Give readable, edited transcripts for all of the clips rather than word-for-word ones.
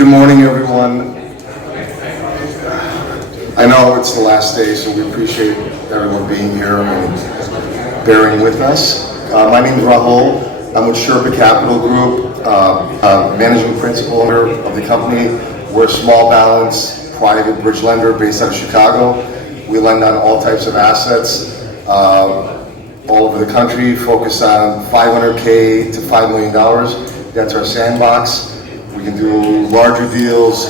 Good morning, everyone. I know it's the last day, so we appreciate everyone being here and bearing with us. My name is Rahul. I'm with Sherpa Capital Group, managing principal owner of the company. We're a small balance private bridge lender based out of Chicago. We lend on all types of assets all over the country, focused on $500K to $5 million. That's our sandbox. We can do larger deals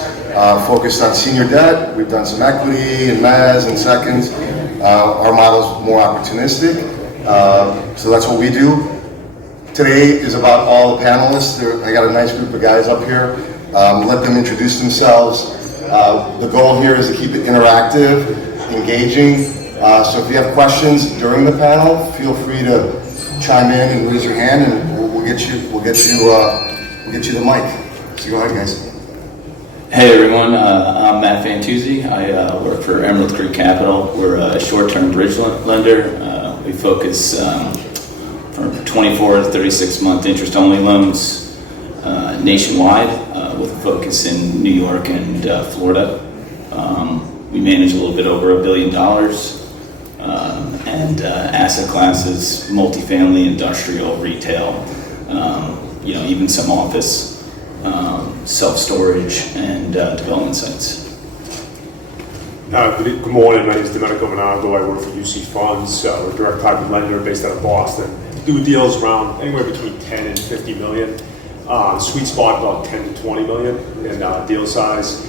focused on senior debt. We've done some equity and mezz and seconds. Our model's more opportunistic, so that's what we do. Today is about all the panelists. I got a nice group of guys up here. Let them introduce themselves. The goal here is to keep it interactive, engaging. So if you have questions during the panel, feel free to chime in and raise your hand, and we'll get you the mic. So go ahead, guys. Hey everyone, I'm Matt Fantuzzi. I work for Emerald Creek Capital. We're a short-term bridge lender. We focus from 24 to 36-month interest-only loans nationwide, with a focus in New York and Florida. We manage a little bit over $1 billion, and asset classes, multifamily, industrial, retail, even some office, self-storage, and development sites. Good morning, my name is Domenico Monago. I work for UC Funds. We're a direct private lender based out of Boston. We do deals around anywhere between 10 and 50 million. Sweet spot about 10 to 20 million in deal size.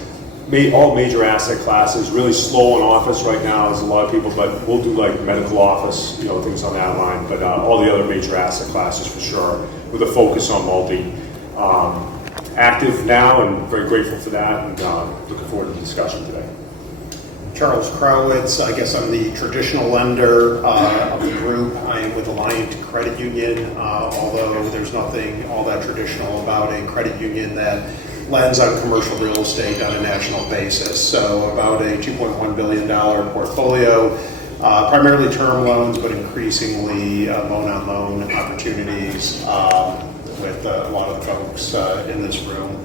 All major asset classes, really slow in office right now. There's a lot of people, but we'll do like medical office, things on that line. But all the other major asset classes for sure, with a focus on multi. Active now and very grateful for that, and looking forward to the discussion today. Charles Krowitz. I guess I'm the traditional lender of the group. I am with Alliant Credit Union, although there's nothing all that traditional about a credit union that lends on commercial real estate on a national basis. So about a $2.1 billion portfolio, primarily term loans, but increasingly loan-on-loan opportunities with a lot of the folks in this room.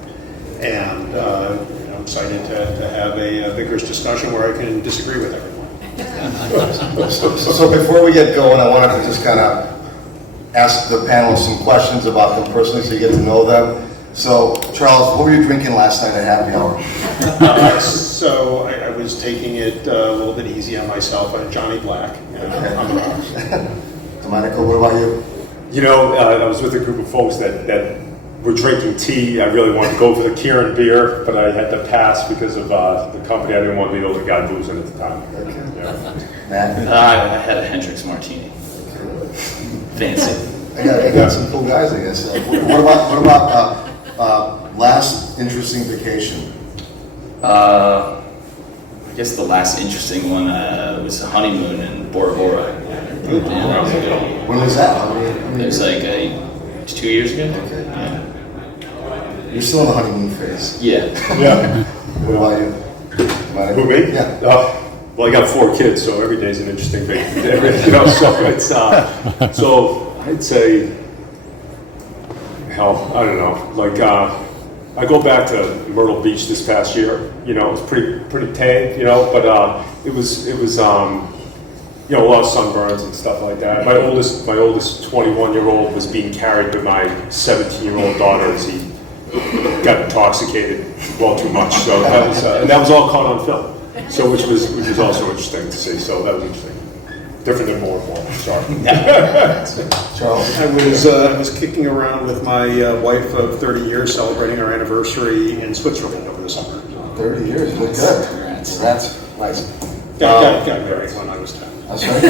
And I'm excited to have a vigorous discussion where I can disagree with everyone. So before we get going, I wanted to just kind of ask the panelists some questions about them personally so you get to know them. So, Charles, what were you drinking last night at happy hour? So I was taking it a little bit easy on myself, Johnny Black. Domenico, what about you? I was with a group of folks that were drinking tea. I really wanted to go for the Kieran beer, but I had to pass because of the company. I didn't want to be able to guy boozing at the time. Okay. Yeah. Matt? I had a Hendrix Martini. Fancy. I got some cool guys, I guess. What about last interesting vacation? I guess the last interesting one was a honeymoon in Bora Bora. When was that? It was like 2 years ago. Okay. Yeah. You're still in the honeymoon phase. Yeah. Yeah. What about you? Who, me? Yeah. Well, I got 4 kids, so every day's an interesting day. So I'd say, hell, I don't know. I go back to Myrtle Beach this past year. It was pretty tame. But it was a lot of sunburns and stuff like that. My oldest 21-year-old was being carried with my 17-year-old daughter as he got intoxicated too much. So that was all caught on film. So which was also interesting to see. So that was interesting. Different than Bora Bora. Sorry. Charles? I was kicking around with my wife of 30 years, celebrating our anniversary in Switzerland over the summer. 30 years. You look good. That's nice. Got married when I was 10. That's right.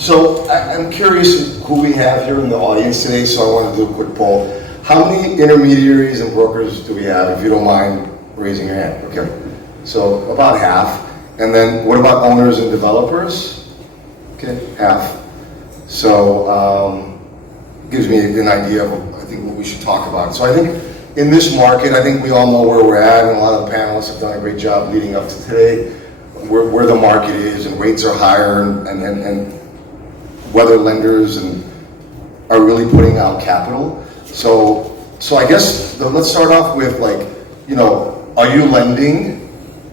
So I'm curious who we have here in the audience today, so I want to do a quick poll. How many intermediaries and brokers do we have, if you don't mind raising your hand? Okay. So about half. And then what about owners and developers? Okay, half. So gives me an idea of, I think, what we should talk about. So I think in this market, I think we all know where we're at, and a lot of the panelists have done a great job leading up to today, where the market is, and rates are higher, and whether lenders are really putting out capital. So So I guess let's start off with like, are you lending?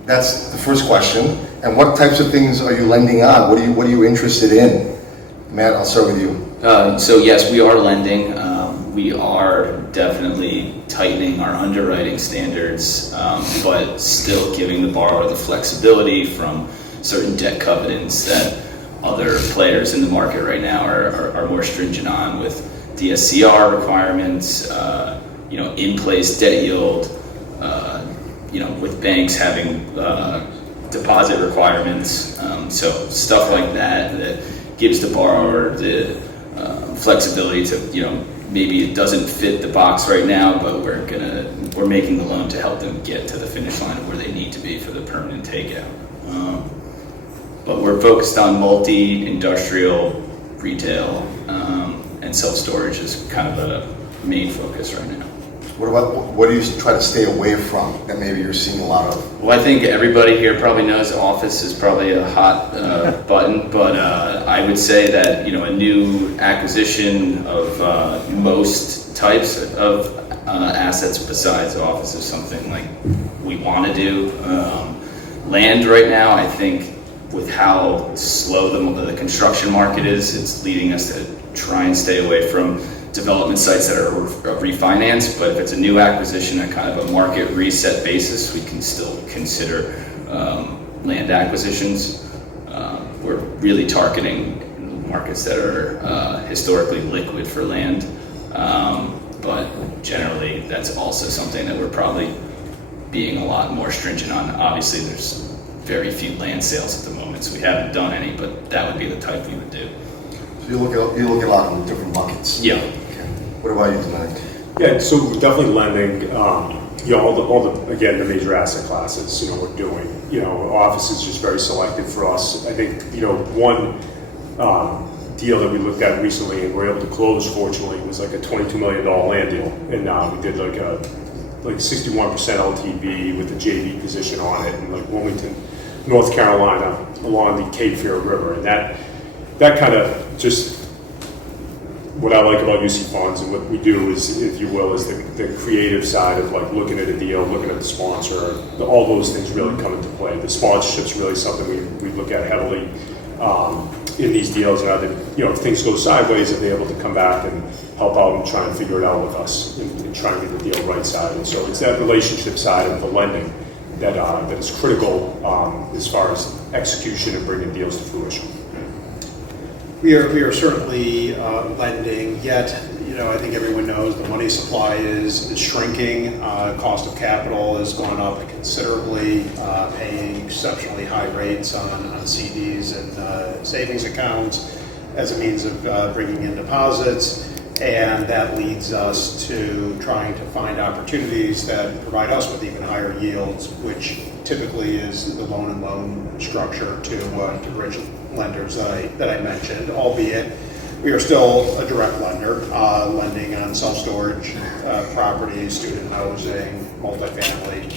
That's the first question. And what types of things are you lending on? What are you interested in? Matt, I'll start with you. So yes, we are lending. We are definitely tightening our underwriting standards, but still giving the borrower the flexibility from certain debt covenants that other players in the market right now are more stringent on, with DSCR requirements, in-place debt yield, with banks having deposit requirements. So stuff like that gives the borrower the flexibility to, maybe it doesn't fit the box right now, but we're making the loan to help them get to the finish line of where they need to be for the permanent takeout. But we're focused on multi-industrial, retail, and self-storage is kind of the main focus right now. What do you try to stay away from that maybe you're seeing a lot of? Well, I think everybody here probably knows office is probably a hot button, but I would say that a new acquisition of most types of assets besides office is something like we want to do. Land right now, I think, with how slow the construction market is, it's leading us to try and stay away from development sites that are refinanced. But if it's a new acquisition at kind of a market reset basis, we can still consider land acquisitions. We're really targeting markets that are historically liquid for land, but generally that's also something that we're probably being a lot more stringent on. Obviously there's very few land sales at the moment, so we haven't done any, but that would be the type we would do. So you look at a lot of different buckets. Yeah. Okay. What about you tonight? Yeah, so we're definitely lending, all the again, the major asset classes, we're doing. Office is just very selective for us. I think, one deal that we looked at recently and were able to close, fortunately, was like a $22 million land deal. And we did like 61% LTV with the JV position on it in like Wilmington, North Carolina, along the Cape Fear River. And that kind of just, what I like about UC Funds and what we do is, if you will, is the creative side of like looking at a deal, looking at the sponsor, all those things really come into play. The sponsorship's really something we look at heavily in these deals, and either, if things go sideways, if they're able to come back and help out and try and figure it out with us and try and get the deal right side. And so it's that relationship side of the lending that is critical as far as execution and bringing deals to fruition. We are certainly lending, yet I think everyone knows the money supply is shrinking. Cost of capital has gone up considerably, paying exceptionally high rates on CDs and savings accounts as a means of bringing in deposits. And that leads us to trying to find opportunities that provide us with even higher yields, which typically is the loan structure to bridge lenders that I mentioned, albeit we are still a direct lender, lending on self-storage properties, student housing, multifamily,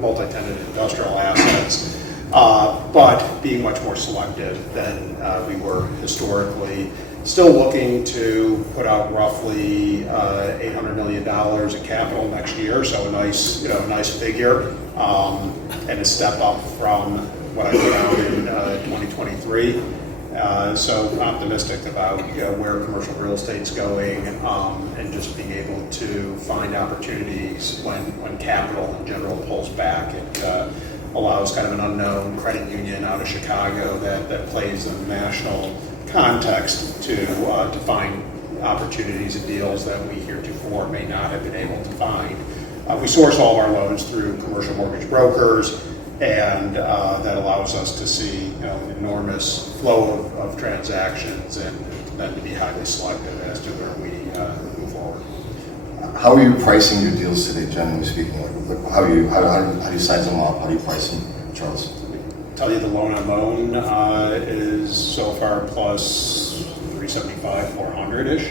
multi-tenant industrial assets, but being much more selective than we were historically. Still looking to put out roughly $800 million in capital next year, so a nice figure, and a step up from what I put out in 2023. So optimistic about where commercial real estate's going, and just being able to find opportunities when capital in general pulls back. It allows kind of an unknown credit union out of Chicago that plays in the national context to find opportunities and deals that we heretofore may not have been able to find. We source all of our loans through commercial mortgage brokers, and that allows us to see an enormous flow of transactions, and then to be highly selective as to where we move forward. How are you pricing your deals today, generally speaking? How do you size them up? How do you price them, Charles? Tell you the loan on loan is so far plus 375, 400-ish.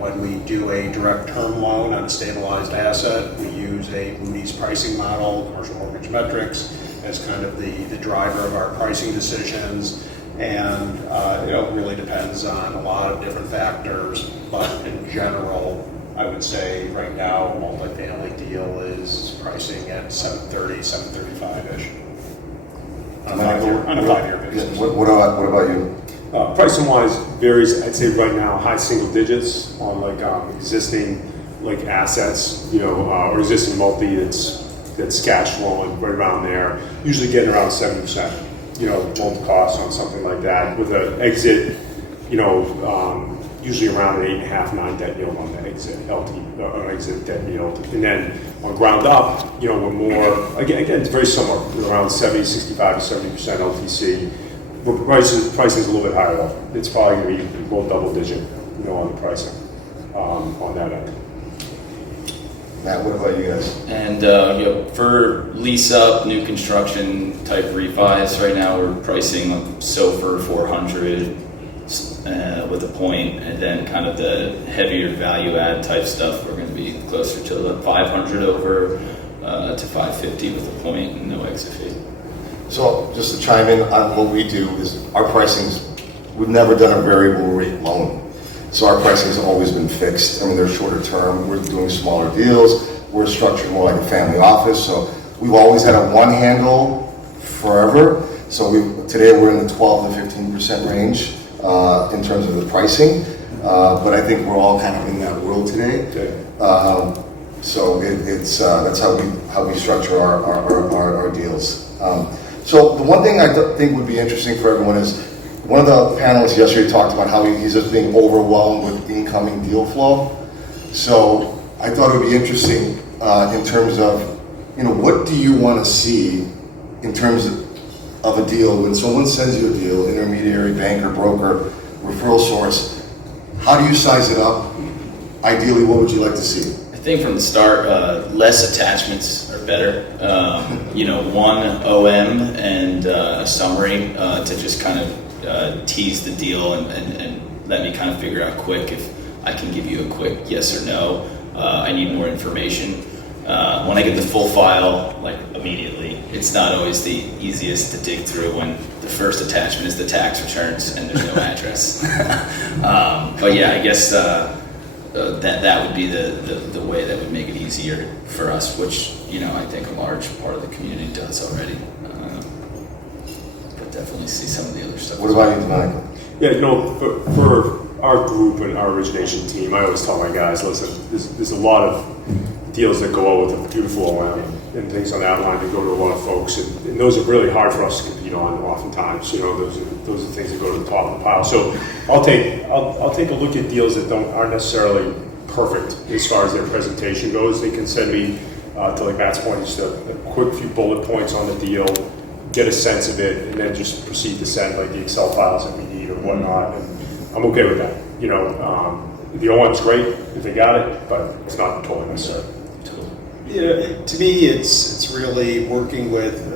When we do a direct term loan on a stabilized asset, we use a Moody's pricing model, commercial mortgage metrics, as kind of the driver of our pricing decisions. And it really depends on a lot of different factors, but in general, I would say right now, a multifamily deal is pricing at 730, 735-ish. On a five-year basis. What about you? Pricing wise varies. I'd say right now high single digits on like existing like assets, or existing multi that's cash flowing right around there. Usually getting around 70%, multi cost on something like that with an exit, usually around an 8.5, 9 debt yield on the exit exit debt yield, and then on ground up, we're more again it's very similar, around 65 to 70% LTC. Pricing is a little bit higher though. It's probably going to be low double digit, on the pricing on that end. Matt, what about you guys? And for lease up, new construction type refis, right now we're pricing SOFR 400 with a point, and then kind of the heavier value add type stuff, we're going to be closer to the 500 over to 550 with a point and no exit fee. So just to chime in on what we do is our pricing's, we've never done a variable rate loan. So our pricing's always been fixed. I mean, they're shorter term. We're doing smaller deals. We're structured more like a family office. So we've always had a one handle forever. So today we're in the 12 to 15% range in terms of the pricing. But I think we're all kind of in that world today. So that's how we structure our deals. So the one thing I think would be interesting for everyone is, one of the panelists yesterday talked about how he's just being overwhelmed with incoming deal flow. So I thought it would be interesting in terms of, what do you want to see in terms of a deal? When someone sends you a deal, intermediary, banker, broker, referral source, how do you size it up? Ideally, what would you like to see? I think from the start, less attachments are better. One OM and a summary to just kind of tease the deal and let me kind of figure out quick if I can give you a quick yes or no. I need more information. When I get the full file, like immediately, it's not always the easiest to dig through when the first attachment is the tax returns and there's no address. But yeah, I guess that would be the way that would make it easier for us, which I think a large part of the community does already. But definitely see some of the other stuff. What about you, Monica? Yeah, for our group and our origination team, I always tell my guys, listen, there's a lot of deals that go out with a beautiful OM and things on that line that go to a lot of folks, and those are really hard for us to compete on oftentimes. Those are things that go to the top of the pile. So I'll take a look at deals that aren't necessarily perfect as far as their presentation goes. They can send me to, like Matt's point, just a quick few bullet points on the deal, get a sense of it, and then just proceed to send like the Excel files that we need or whatnot. And I'm okay with that. The OM's great if they got it, but it's not totally necessary. To me, it's really working with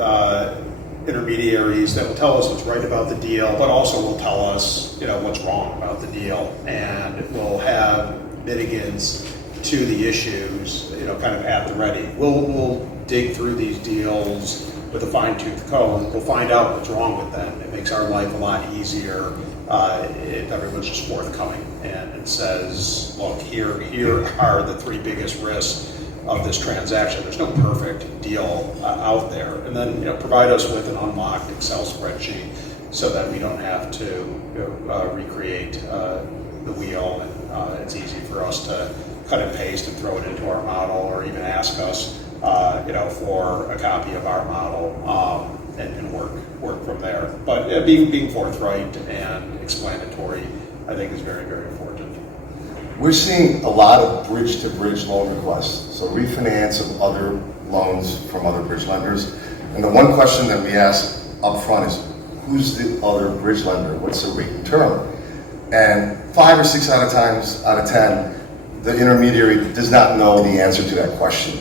intermediaries that will tell us what's right about the deal, but also will tell us, what's wrong about the deal, and will have mitigants to the issues, kind of at the ready. We'll dig through these deals with a fine-tooth comb. We'll find out what's wrong with them. It makes our life a lot easier if everyone's just forthcoming and says, look, here are the three biggest risks of this transaction. There's no perfect deal out there. And then provide us with an unlocked Excel spreadsheet so that we don't have to recreate the wheel, and it's easy for us to cut and paste and throw it into our model, or even ask us for a copy of our model and work from there. But being forthright and explanatory, I think, is very, very important. We're seeing a lot of bridge-to-bridge loan requests, so refinance of other loans from other bridge lenders. And the one question that we ask up front is, who's the other bridge lender? What's the rate and term? And 5 or 6 out of 10, the intermediary does not know the answer to that question.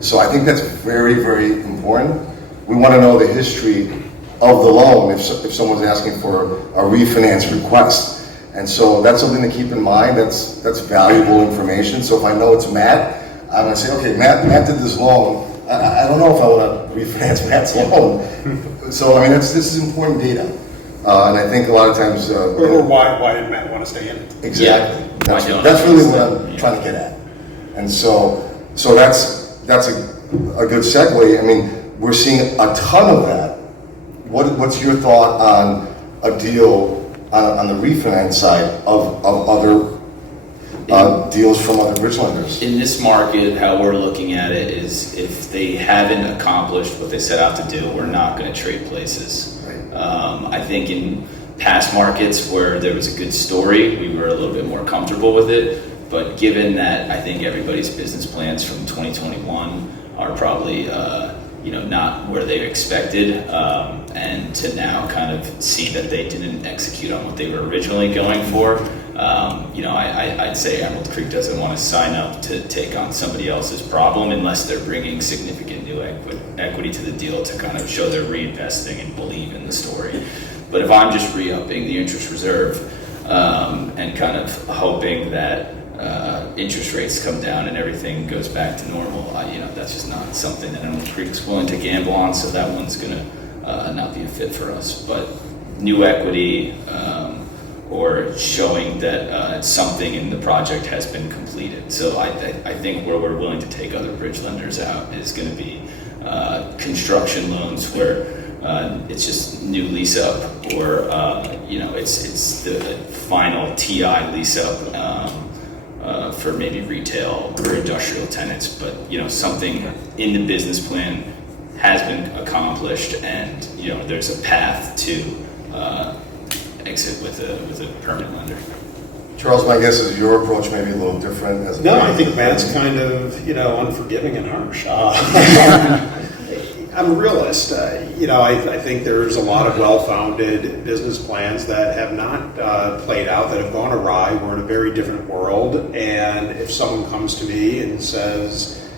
So I think that's very, very important. We want to know the history of the loan if someone's asking for a refinance request. And so that's something to keep in mind. That's valuable information. So if I know it's Matt, I'm going to say, okay, Matt did this loan. I don't know if I want to refinance Matt's loan. So I mean, this is important data. And I think a lot of times... or why did Matt want to stay in it? Exactly. Yeah. That's really what I'm trying to get at. And so that's a good segue. I mean, we're seeing a ton of that. What's your thought on a deal on the refinance side of other deals from other bridge lenders? In this market, how we're looking at it is if they haven't accomplished what they set out to do, we're not going to trade places. Right. I think in past markets where there was a good story, we were a little bit more comfortable with it. But given that I think everybody's business plans from 2021 are probably not where they expected, and to now kind of see that they didn't execute on what they were originally going for, I'd say Emerald Creek doesn't want to sign up to take on somebody else's problem unless they're bringing significant new equity to the deal to kind of show they're reinvesting and believe in the story. But if I'm just re-upping the interest reserve and kind of hoping that interest rates come down and everything goes back to normal, that's just not something that Emerald Creek's willing to gamble on, so that one's going to not be a fit for us. But new equity or showing that something in the project has been completed. So I think where we're willing to take other bridge lenders out is going to be construction loans where it's just new lease up, or it's the final TI lease up for maybe retail or industrial tenants, but something in the business plan has been accomplished, and there's a path to exit with a permanent lender. Charles, my guess is your approach may be a little different. No, I think Matt's kind of unforgiving and harsh. I'm a realist. I think there's a lot of well-founded business plans that have not played out, that have gone awry. We're in a very different world, and if someone comes to me and says,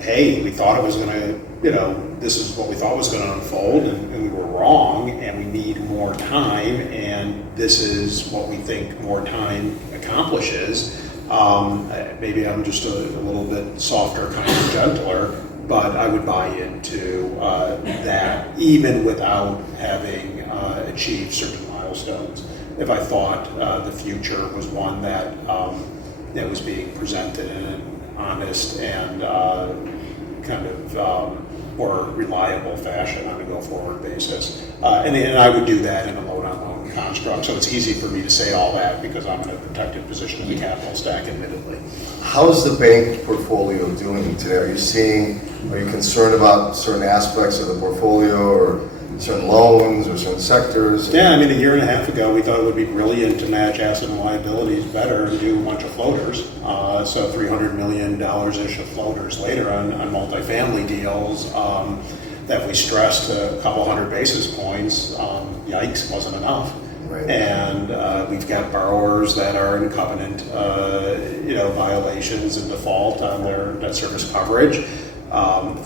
hey, we thought it was going to, this is what we thought was going to unfold, and we were wrong, and we need more time, and this is what we think more time accomplishes, maybe I'm just a little bit softer, kind of gentler, but I would buy into that even without having achieved certain milestones. If I thought the future was one that was being presented in an honest and kind of more reliable fashion on a go-forward basis. And I would do that in a loan-on-loan construct. So it's easy for me to say all that because I'm in a protected position in the capital stack, admittedly. How's the bank portfolio doing today? Are you concerned about certain aspects of the portfolio, or certain loans, or certain sectors? Yeah, a year and a half ago, we thought it would be brilliant to match asset and liabilities better and do a bunch of floaters. So $300 million-ish of floaters later on multifamily deals that we stressed a couple hundred basis points. Yikes, wasn't enough. Right. And we've got borrowers that are in covenant, violations and default on their debt service coverage.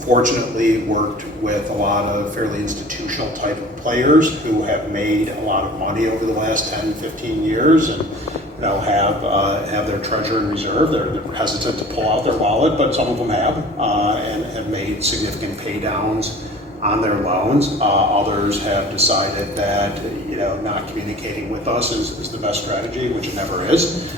Fortunately, worked with a lot of fairly institutional type of players who have made a lot of money over the last 10, 15 years, and have their treasure in reserve. They're hesitant to pull out their wallet, but some of them have, and have made significant pay downs on their loans. Others have decided that not communicating with us is the best strategy, which it never is.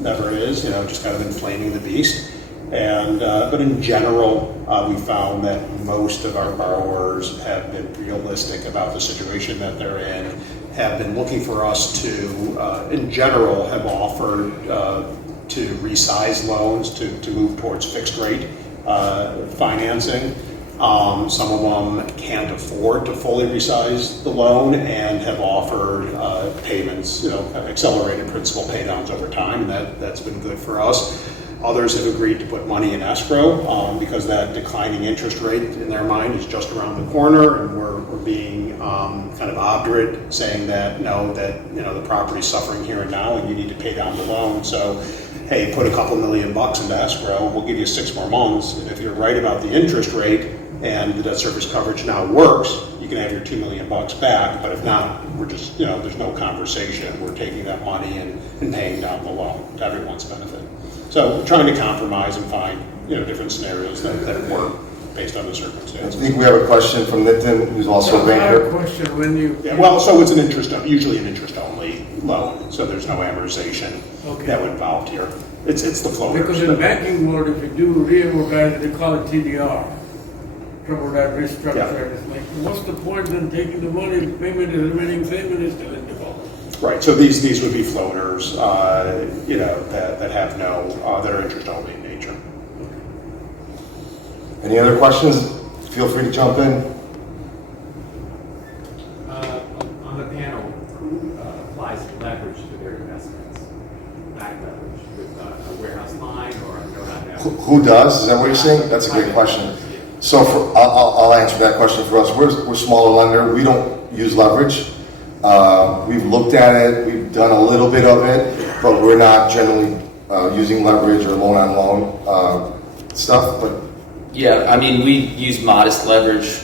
Never is. Just kind of inflaming the beast. And but in general, we found that most of our borrowers have been realistic about the situation that they're in, have been looking for us to, in general, have offered to resize loans to move towards fixed rate financing. Some of them can't afford to fully resize the loan and have offered payments, accelerated principal pay downs over time, and that's been good for us. Others have agreed to put money in escrow because that declining interest rate in their mind is just around the corner, and we're being kind of obdurate, saying that no, that the property's suffering here and now, and you need to pay down the loan. So, hey, put a couple $1 million into escrow. We'll give you 6 more months, and if you're right about the interest rate and the debt service coverage now works, you can have your $2 million back. But if not, we're just there's no conversation. We're taking that money and paying down the loan to everyone's benefit. So we're trying to compromise and find different scenarios that work based on the circumstances. I think we have a question from Nitin, who's also a I have a banker. question. When you Yeah, well, so it's usually an interest only loan, so there's no amortization Okay. that would involved here. It's the floaters. Because in the banking world, if you do re-amortize, they call it TDR. Trouble that restructure. Yeah. It's like, what's the point in taking the money, payment is remaining payment is still in default? Right, so these would be floaters, that have no, that are interest only in nature. Any other questions? Feel free to jump in. On the panel, who applies leverage to their investments? Back leverage with a warehouse line or a note on that? Who does? Is that what you're saying? That's a great question. So I'll answer that question for us. We're a smaller lender. We don't use leverage. We've looked at it. We've done a little bit of it, but we're not generally using leverage or loan on loan stuff. But Yeah, I mean, we use modest leverage,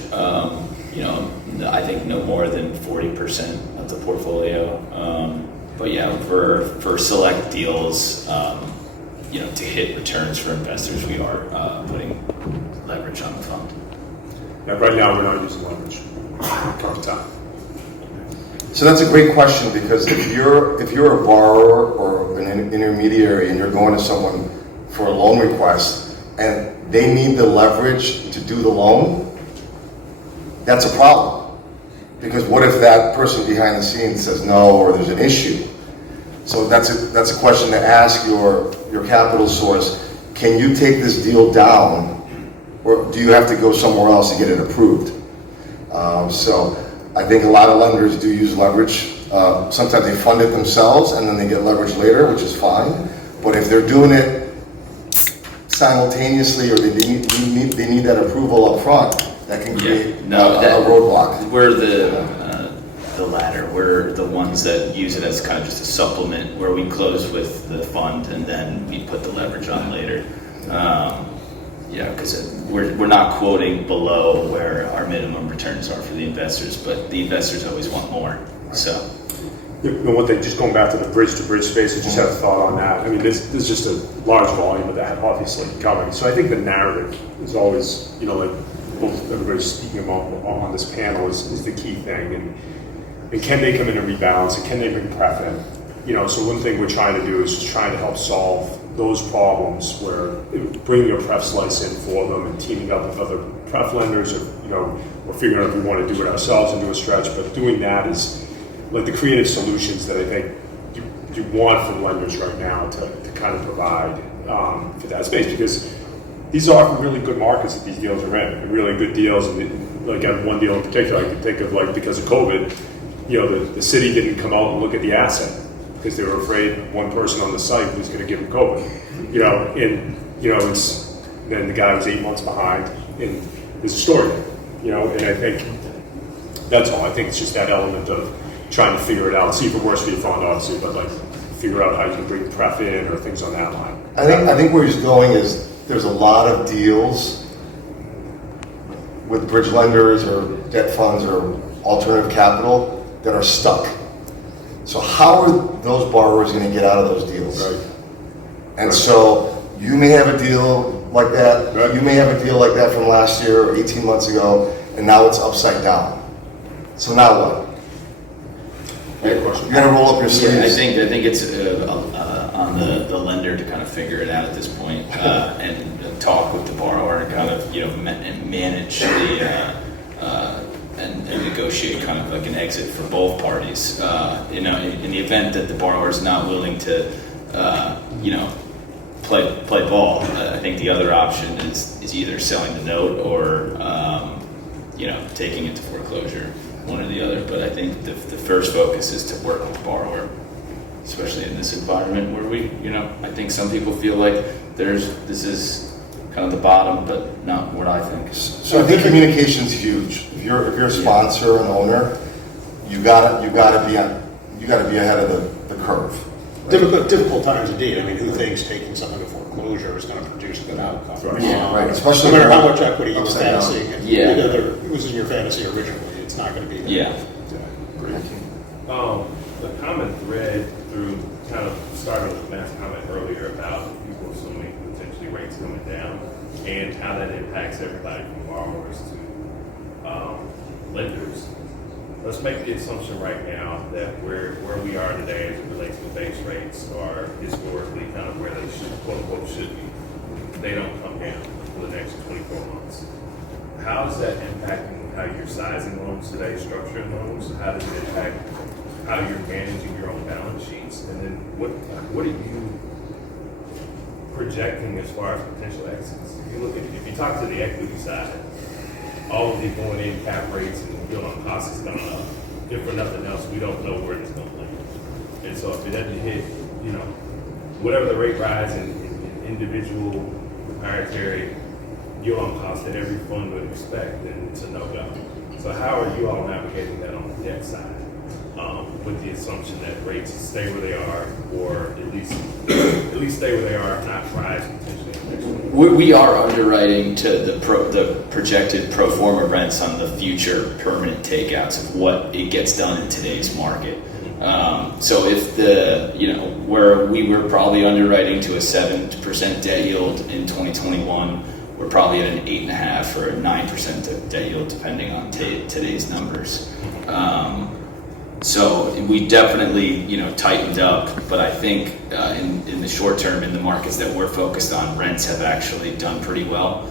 I think no more than 40% of the portfolio. But yeah, for select deals, to hit returns for investors, we are putting leverage on the fund. Yeah, right now, we're not using leverage. Current time. so that's a great question, because if you're a borrower or an intermediary and you're going to someone for a loan request and they need the leverage to do the loan, that's a problem. Because what if that person behind the scenes says no, or there's an issue? So that's a question to ask your capital source. Can you take this deal down, or do you have to go somewhere else to get it approved? So I think a lot of lenders do use leverage. Sometimes they fund it themselves and then they get leverage later, which is fine. But if they're doing it simultaneously, or they need that approval up front, that can create a roadblock. We're the latter. We're the ones that use it as kind of just a supplement, where we close with the fund and then we put the leverage on later. Because we're not quoting below where our minimum returns are for the investors, but the investors always want more. So. One thing, just going back to the bridge-to-bridge space, I just had a thought on that. I mean, this is just a large volume of that, obviously, coming. So I think the narrative is always, like both everybody's speaking about on this panel is the key thing. And can they come in and rebalance, and can they bring pref in? So one thing we're trying to do is just trying to help solve those problems where bringing a pref slice in for them and teaming up with other pref lenders, or figuring out if we want to do it ourselves and do a stretch. But doing that is like the creative solutions that I think you want from lenders right now to kind of provide for that space, because these are really good markets that these deals are in, and really good deals. And like one deal in particular, I can think of, like, because of COVID, the city didn't come out and look at the asset because they were afraid one person on the site was going to give them COVID. It's then the guy was 8 months behind, and there's a story there. And I think that's all. I think it's just that element of trying to figure it out, see if it works for your fund, obviously, but like figure out how you can bring pref in or things on that line. I think where he's going is there's a lot of deals with bridge lenders or debt funds or alternative capital that are stuck. So how are those borrowers going to get out of those deals? Right. And so you may have a deal like that. Right. You may have a deal like that from last year or 18 months ago, and now it's upside down. So now what? Good question. You got to roll up your sleeves. Yeah, I think it's on the lender to kind of figure it out at this point, and talk with the borrower and kind of manage the and negotiate kind of like an exit for both parties. In the event that the borrower is not willing to play ball, I think the other option is either selling the note or taking it to foreclosure. One or the other, but I think the first focus is to work with the borrower, especially in this environment where I think some people feel like this is kind of the bottom, but not what I think. So I think communication is huge. If you're a sponsor and owner, you gotta be ahead of the curve. Right? Difficult times indeed. I mean, who thinks taking something to foreclosure is going to produce a good outcome? Right. Right. Especially no matter how much equity you were upside down. fantasy, it was in your fantasy originally. It's not going to be there. Yeah. Great. The common thread through kind of starting with Matt's comment earlier about people assuming potentially rates coming down and how that impacts everybody from borrowers to lenders. let's make the assumption right now that where we are today as it relates to base rates are historically kind of where they should, quote unquote, should be. They don't come down for the next 24 months. How is that impacting how you're sizing loans today, structuring loans? How does it impact how you're managing your own balance sheets? And then what are you projecting as far as potential exits? If you talk to the equity side, all of the going in cap rates and yield on cost is going up. If for nothing else, we don't know where it's going to land. And so if it doesn't hit, whatever the rate rise in individual proprietary yield on cost that every fund would expect, then it's a no-go. So how are you all navigating that on the debt side? With the assumption that rates stay where they are, or at least stay where they are, not rise potentially in the next one? We are underwriting to the projected pro forma rents on the future permanent takeouts of what it gets done in today's market. So if where we were probably underwriting to a 7% debt yield in 2021, we're probably at an 8.5 or a 9% debt yield, depending on today's numbers. So we definitely, tightened up, but I think in the short term, in the markets that we're focused on, rents have actually done pretty well.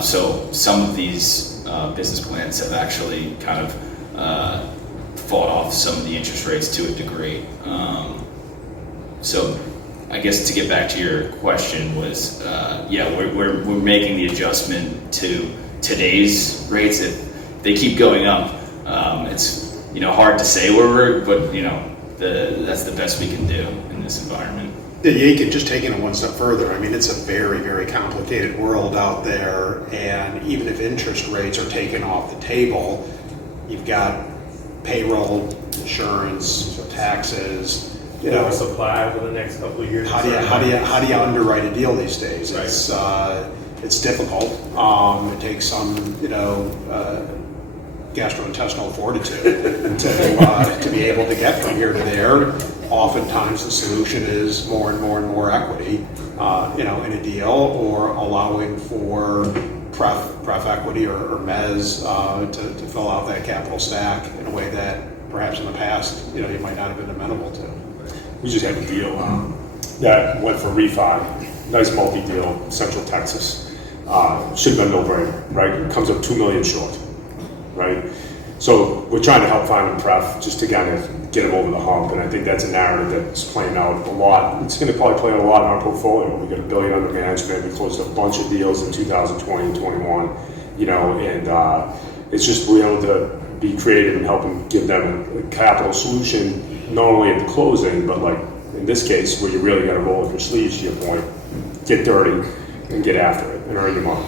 So some of these business plans have actually kind of fought off some of the interest rates to a degree. So I guess to get back to your question was, we're making the adjustment to today's rates. If they keep going up, it's hard to say where we're, but that's the best we can do in this environment. Yeah, you can just take it one step further. I mean, it's a very, very complicated world out there, and even if interest rates are taken off the table, you've got payroll, insurance, taxes. Supply over the next couple of years. How do you underwrite a deal these days? Right. It's difficult. It takes some gastrointestinal fortitude to be able to get from here to there. Oftentimes the solution is more and more equity, in a deal, or allowing for pref equity or mezz to fill out that capital stack in a way that perhaps in the past you might not have been amenable to. We just had a deal that went for refi, nice multi-deal, Central Texas. Should have been no-brainer, right? It comes up $2 million short, right? So we're trying to help find them pref just to kind of get them over the hump, and I think that's a narrative that's playing out a lot. It's going to probably play out a lot in our portfolio. We got $1 billion under management. We closed a bunch of deals in 2020 and 21, and it's just we're able to be creative and help them, give them a capital solution, not only at the closing, but like in this case where you really got to roll up your sleeves, to your point, get dirty and get after it and earn your money,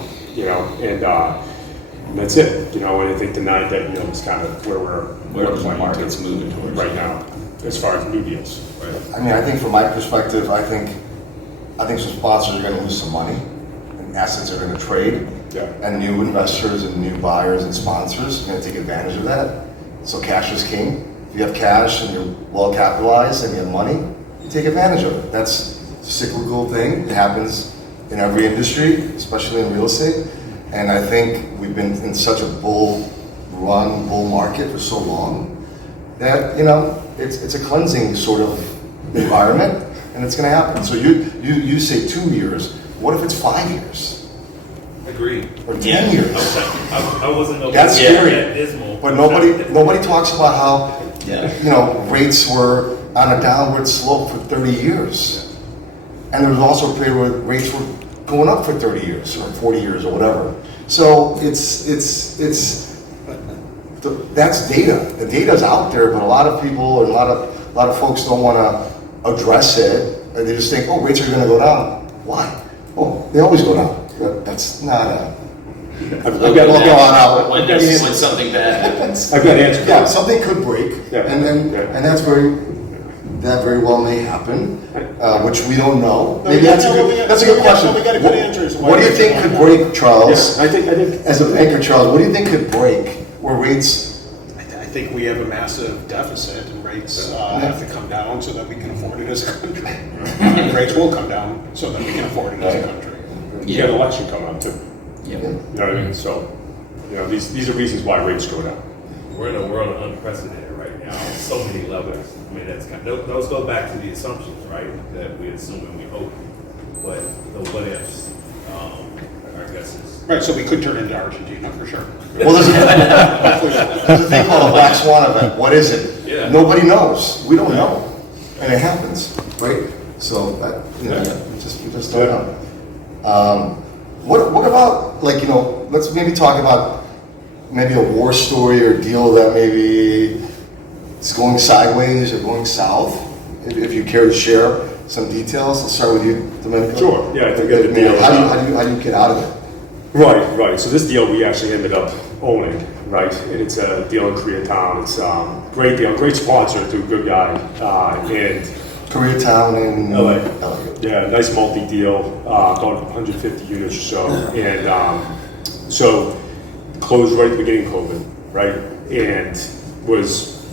and that's it, and I think tonight that is kind of where the market's moving towards right now as far as new deals. Right. I mean, I think from my perspective, I think some sponsors are going to lose some money, and assets are going to trade, and new investors and new buyers and sponsors are going to take advantage of that. So cash is king. If you have cash and you're well capitalized and you have money, you take advantage of it. That's a cyclical thing. It happens in every industry, especially in real estate. And I think we've been in such a bull market for so long that it's a cleansing sort of environment, and it's going to happen. So you say 2 years. What if it's 5 years? Agreed. Or 10 years? I wasn't. That's scary. Dismal. But nobody talks about how rates were on a downward slope for 30 years, and there was also a period where rates were going up for 30 years or 40 years or whatever. So that's data. The data's out there, but a lot of people or a lot of folks don't want to address it. Or they just think, rates are going to go down. Why? They always go down. That's not a. I've got when something bad happens. I've got answers. Yeah, something could break, and that very well may happen, which we don't know. Maybe that's a good question. What do you think could break, Charles? I think as a banker, Charles, what do you think could break where rates? I think we have a massive deficit, and rates have to come down so that we can afford it as a country. Rates will come down so that we can afford it as a country. You got an election coming up too. Yeah. You know what I mean? So, these are reasons why rates go down. we're in a world of unprecedented right now on so many levels. I mean, that's kind of, those go back to the assumptions, right? That we assume and we hope, but the what ifs, I guess is. Right, so we could turn into Argentina for sure. Well, there's a thing called a black swan event. What is it? Yeah. Nobody knows. We don't know, and it happens, right? So that, you know, we just don't know. What about, like, you know? Let's maybe talk about maybe a war story or deal that maybe it's going sideways or going south. If you care to share some details, let's start with you, Domenico. Sure. Yeah, I think the deal. How do you get out of it? Right. So this deal we actually ended up owning, right? And it's a deal in Crittenden. It's a great deal, great sponsor, too, good guy. And Koreatown in LA. LA. Yeah, nice multi-deal, about 150 units or so. And so closed right at the beginning of COVID, right? And was,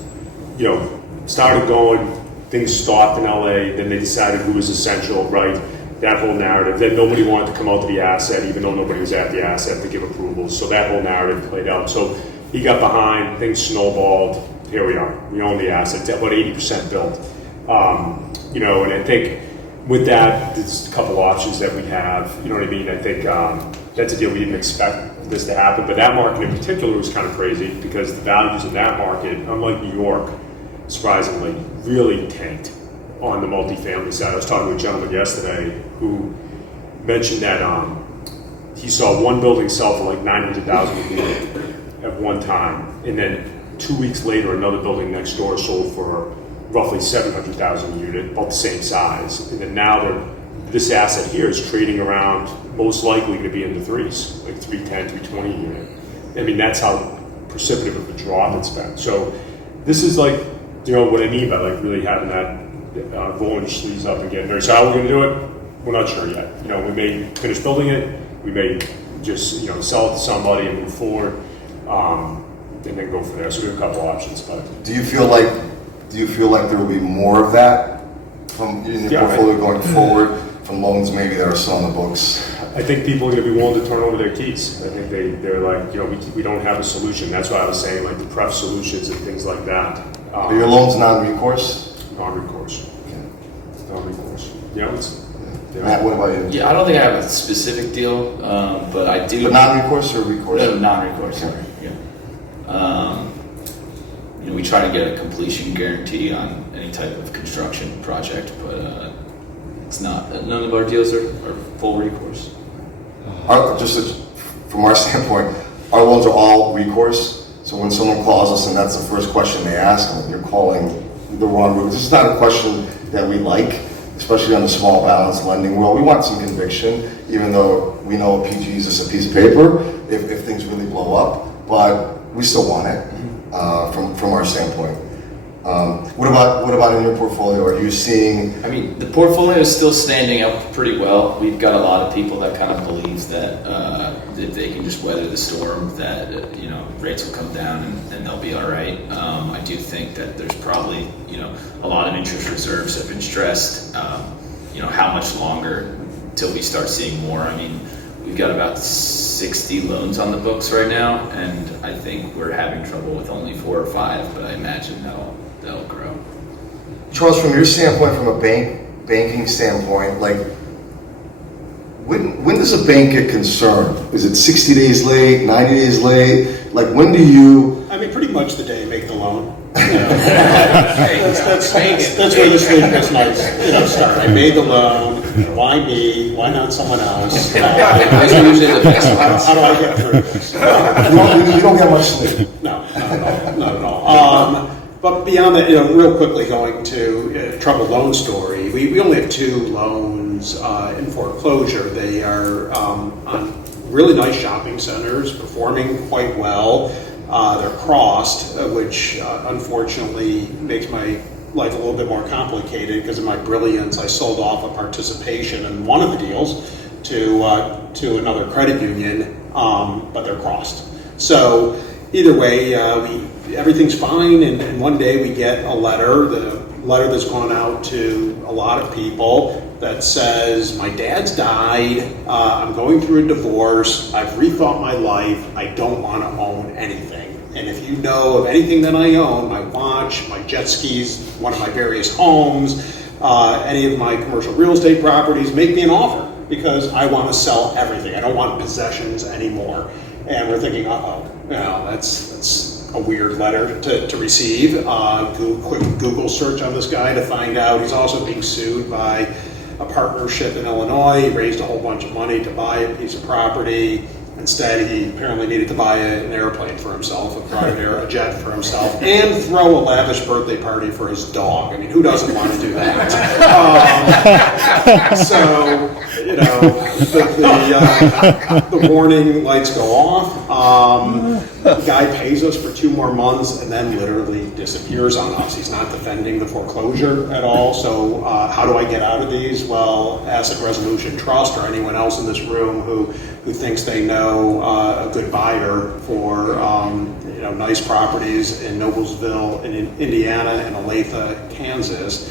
you know, started going, things stopped in LA, then they decided who was essential, right? That whole narrative. Then nobody wanted to come out to the asset, even though nobody was at the asset to give approvals. So that whole narrative played out. So he got behind, things snowballed. Here we are. We own the asset, about 80% built. You know, and I think with that, there's a couple options that we have. You know what I mean? I think that's a deal we didn't expect this to happen. But that market in particular was kind of crazy because the values in that market, unlike New York, surprisingly, really tanked on the multifamily side. I was talking to a gentleman yesterday who mentioned that he saw one building sell for like $900,000 a unit at one time, and then 2 weeks later, another building next door sold for roughly $700,000 a unit, about the same size. And then now this asset here is trading around, most likely going to be in the threes, like 310, 320 a unit. I mean, that's how precipitative of a drop it's been. So this is like, you know, what I mean by like really having that rolling your sleeves up and getting there. So how we're going to do it, we're not sure yet. You know, we may finish building it, we may just, you know, sell it to somebody and move forward, and then go from there. So we have a couple options. But Do you feel like there will be more of that from in your portfolio going forward, from loans maybe that are still on the books? I think people are going to be willing to turn over their keys. I think they're like, you know, we don't have a solution. That's why I was saying like the pref solutions and things like that. Are your loans non-recourse? Non-recourse. Okay. Non-recourse. Yeah, Matt, what about you? Yeah, I don't think I have a specific deal, but I do. But non-recourse or recourse? No, non-recourse. Sorry. Yeah. You know, we try to get a completion guarantee on any type of construction project, but it's not. None of our deals are full recourse. From our standpoint, our loans are all recourse. So when someone calls us and that's the first question they ask, and you're calling the wrong route. This is not a question that we like, especially on the small balance lending world. We want some conviction, even though we know a PG is just a piece of paper if things really blow up, but we still want it from our standpoint. What about in your portfolio? Are you seeing? I mean, the portfolio is still standing up pretty well. We've got a lot of people that kind of believe that that they can just weather the storm, that you know, rates will come down and they'll be all right. I do think that there's probably, you know, a lot of interest reserves have been stressed. You know, how much longer till we start seeing more? I mean, we've got about 60 loans on the books right now, and I think we're having trouble with only 4 or 5, but I imagine that'll grow. Charles, from your standpoint, from a banking standpoint, like when does a bank get concerned? Is it 60 days late, 90 days late? Like when do you? I mean, pretty much the day you make the loan. You know, that's where the sleepless nights, you know, start. I made the loan. Why me? Why not someone else? Those are usually the best ones. How do I get through this? You don't get much sleep. No, not at all. But beyond that, you know, real quickly going to troubled loan story, we only have 2 loans in foreclosure. They are on really nice shopping centers, performing quite well. They're crossed, which unfortunately makes my life a little bit more complicated because in my brilliance, I sold off a participation in one of the deals to another credit union, but they're crossed. So either way, everything's fine, and one day we get a letter, the letter that's gone out to a lot of people that says, my dad's died, I'm going through a divorce, I've rethought my life, I don't want to own anything. And if you know of anything that I own, my watch, my jet skis, one of my various homes, any of my commercial real estate properties, make me an offer, because I want to sell everything. I don't want possessions anymore. And we're thinking, that's a weird letter to receive. Quick Google search on this guy to find out he's also being sued by a partnership in Illinois. He raised a whole bunch of money to buy a piece of property. Instead, he apparently needed to buy an airplane for himself, a jet for himself, and throw a lavish birthday party for his dog. I mean, who doesn't want to do that? The warning lights go off. The guy pays us for 2 more months and then literally disappears on us. He's not defending the foreclosure at all. So how do I get out of these? Well, Asset Resolution Trust or anyone else in this room who thinks they know a good buyer for nice properties in Noblesville, in Indiana, and Olathe, Kansas,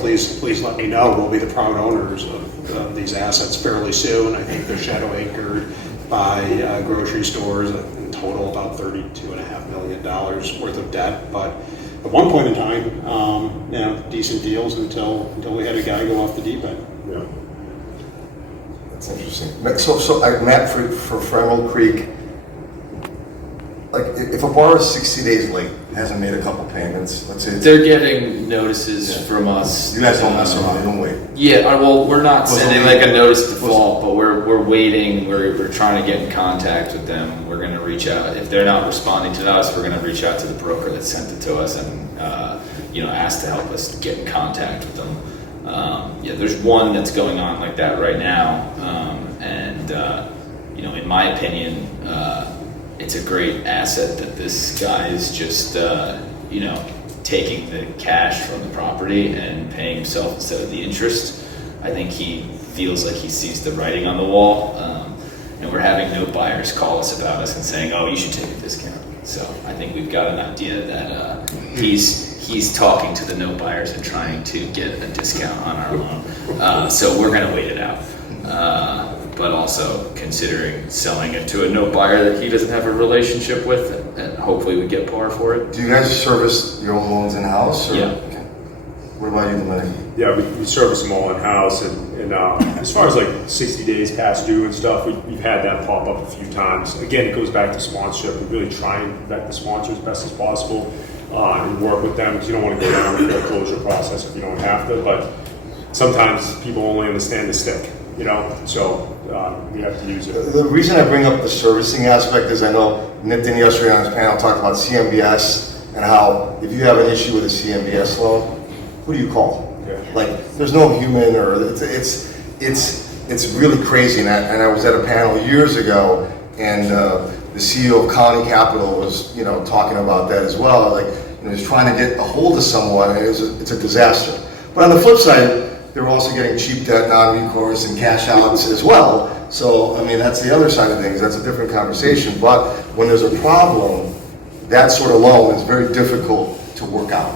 please let me know. We'll be the proud owners of these assets fairly soon. I think they're shadow anchored by grocery stores, in total about $32.5 million worth of debt. But at one point in time, decent deals until we had a guy go off the deep end. Yeah. That's interesting. So Matt, for Emerald Creek, like if a borrower is 60 days late, hasn't made a couple payments, let's say They're getting notices from us. you guys don't mess around, you don't wait. Yeah, well, we're not sending like a notice of default, but we're waiting. We're trying to get in contact with them. We're going to reach out. If they're not responding to us, we're going to reach out to the broker that sent it to us and ask to help us get in contact with them. There's one that's going on like that right now, in my opinion, it's a great asset that this guy is just taking the cash from the property and paying himself instead of the interest. I think he feels like he sees the writing on the wall, and we're having no buyers call us about us and saying, "Oh, you should take a discount." So I think we've got an idea that he's talking to the no buyers and trying to get a discount on our loan. So we're going to wait it out. But also considering selling it to a no buyer that he doesn't have a relationship with, and hopefully we get par for it. Do you guys service your own loans in-house? Yeah. Okay. What about you, Dominic? Yeah, we service them all in-house, and as far as like 60 days past due and stuff, we've had that pop up a few times. Again, it goes back to sponsorship. We really try and vet the sponsor as best as possible and work with them, because you don't want to go down the foreclosure process if you don't have to, but sometimes people only understand the stick, so we have to use it. The reason I bring up the servicing aspect is I know Nitin yesterday on his panel talked about CMBS and how if you have an issue with a CMBS loan, who do you call? Yeah. Like, there's no human, or it's really crazy. And I was at a panel years ago, and the CEO of County Capital was talking about that as well. Like, he's trying to get a hold of someone, and it's a disaster. But on the flip side, they're also getting cheap debt, non-recourse, and cash outs as well. So, I mean, that's the other side of things. That's a different conversation. But when there's a problem, that sort of loan is very difficult to work out.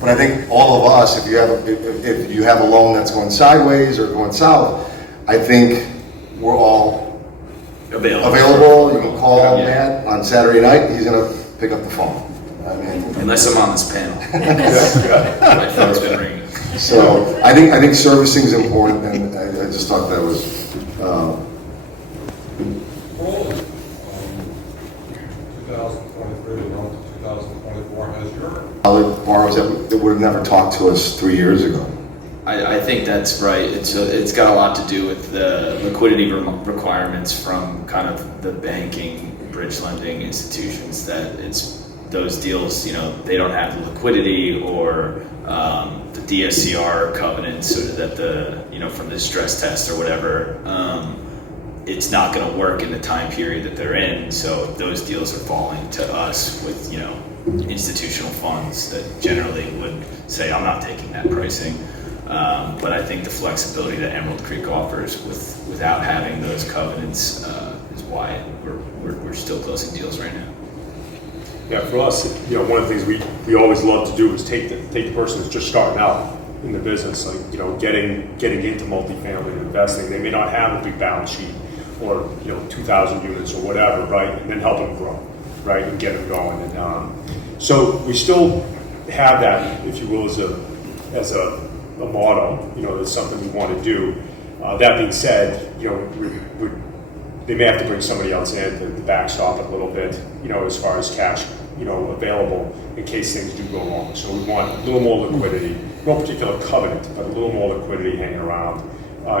But I think all of us, if you have a loan that's going sideways or going south, I think we're all available. You can call Matt on Saturday night. He's going to pick up the phone. I mean, Unless I'm on this panel. My phone's been ringing. So I think servicing is important, and I just thought that was. 2023 along to 2024 has your Other borrowers that would have never talked to us 3 years ago. I think that's right. It's got a lot to do with the liquidity requirements from kind of the banking, bridge lending institutions, that it's those deals, they don't have the liquidity or the DSCR covenants, so that from the stress test or whatever, it's not going to work in the time period that they're in. So those deals are falling to us with, institutional funds that generally would say, I'm not taking that pricing. But I think the flexibility that Emerald Creek offers without having those covenants is why we're still closing deals right now. Yeah, for us, one of the things we always love to do is take the person who's just starting out in the business, like getting into multifamily and investing. They may not have a big balance sheet or 2,000 units or whatever, right? And then help them grow, right, and get them going. And so we still have that, if you will, as a model. You know, that's something we want to do. That being said, you know, they may have to bring somebody else in to backstop it a little bit, you know, as far as cash, you know, available in case things do go wrong. So we want a little more liquidity, no particular covenant, but a little more liquidity hanging around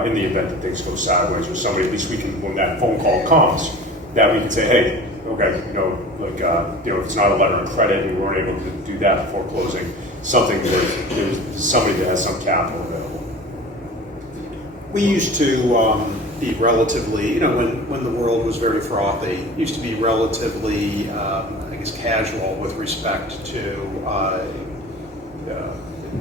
in the event that things go sideways or somebody, at least we can, when that phone call comes, that we can say, hey, okay, you know, like, you know, if it's not a letter of credit and we weren't able to do that before closing, something that there's somebody that has some capital available. We used to be relatively, you know, when the world was very frothy, used to be relatively, I guess, casual with respect to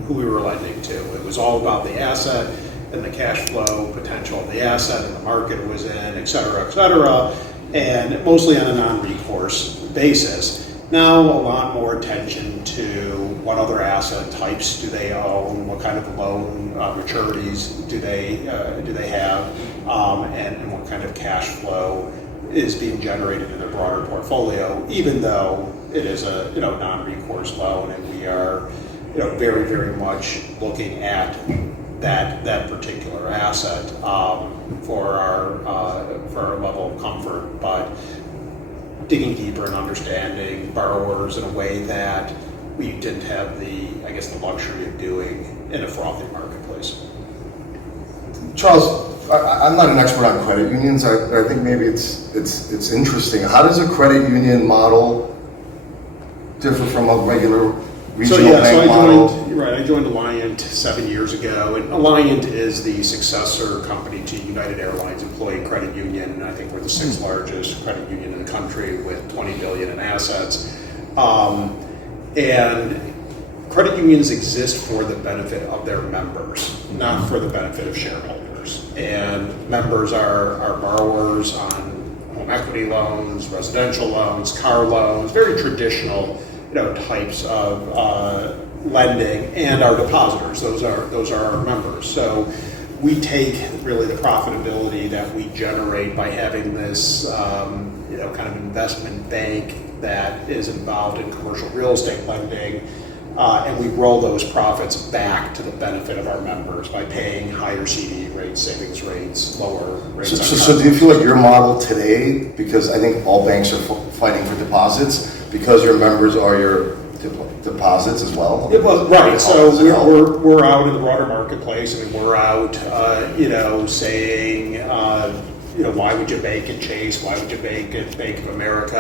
who we were lending to. It was all about the asset and the cash flow potential of the asset and the market it was in, et cetera, and mostly on a non-recourse basis. Now, a lot more attention to what other asset types do they own, what kind of loan maturities do they have, and what kind of cash flow is being generated in their broader portfolio. Even though it is a non-recourse loan, and we are very, very much looking at that particular asset for our level of comfort, but digging deeper and understanding borrowers in a way that we didn't have the luxury of doing in a frothy marketplace. Charles, I'm not an expert on credit unions. I think maybe it's interesting. How does a credit union model differ from a regular regional bank model? I joined Alliant 7 years ago, and Alliant is the successor company to United Airlines Employee Credit Union, and I think we're the sixth largest credit union in the country with $20 billion in assets. And credit unions exist for the benefit of their members, not for the benefit of shareholders. And members are borrowers on home equity loans, residential loans, car loans, very traditional types of lending, and our depositors. Those are our members. So we take really the profitability that we generate by having this kind of investment bank that is involved in commercial real estate lending, and we roll those profits back to the benefit of our members by paying higher CD rates, savings rates, lower rates. So do you feel like your model today, because I think all banks are fighting for deposits, because your members are your deposits as well? Yeah, well, right. So we're out in the broader marketplace. I mean, we're out, saying, why would you bank at Chase? Why would you bank at Bank of America?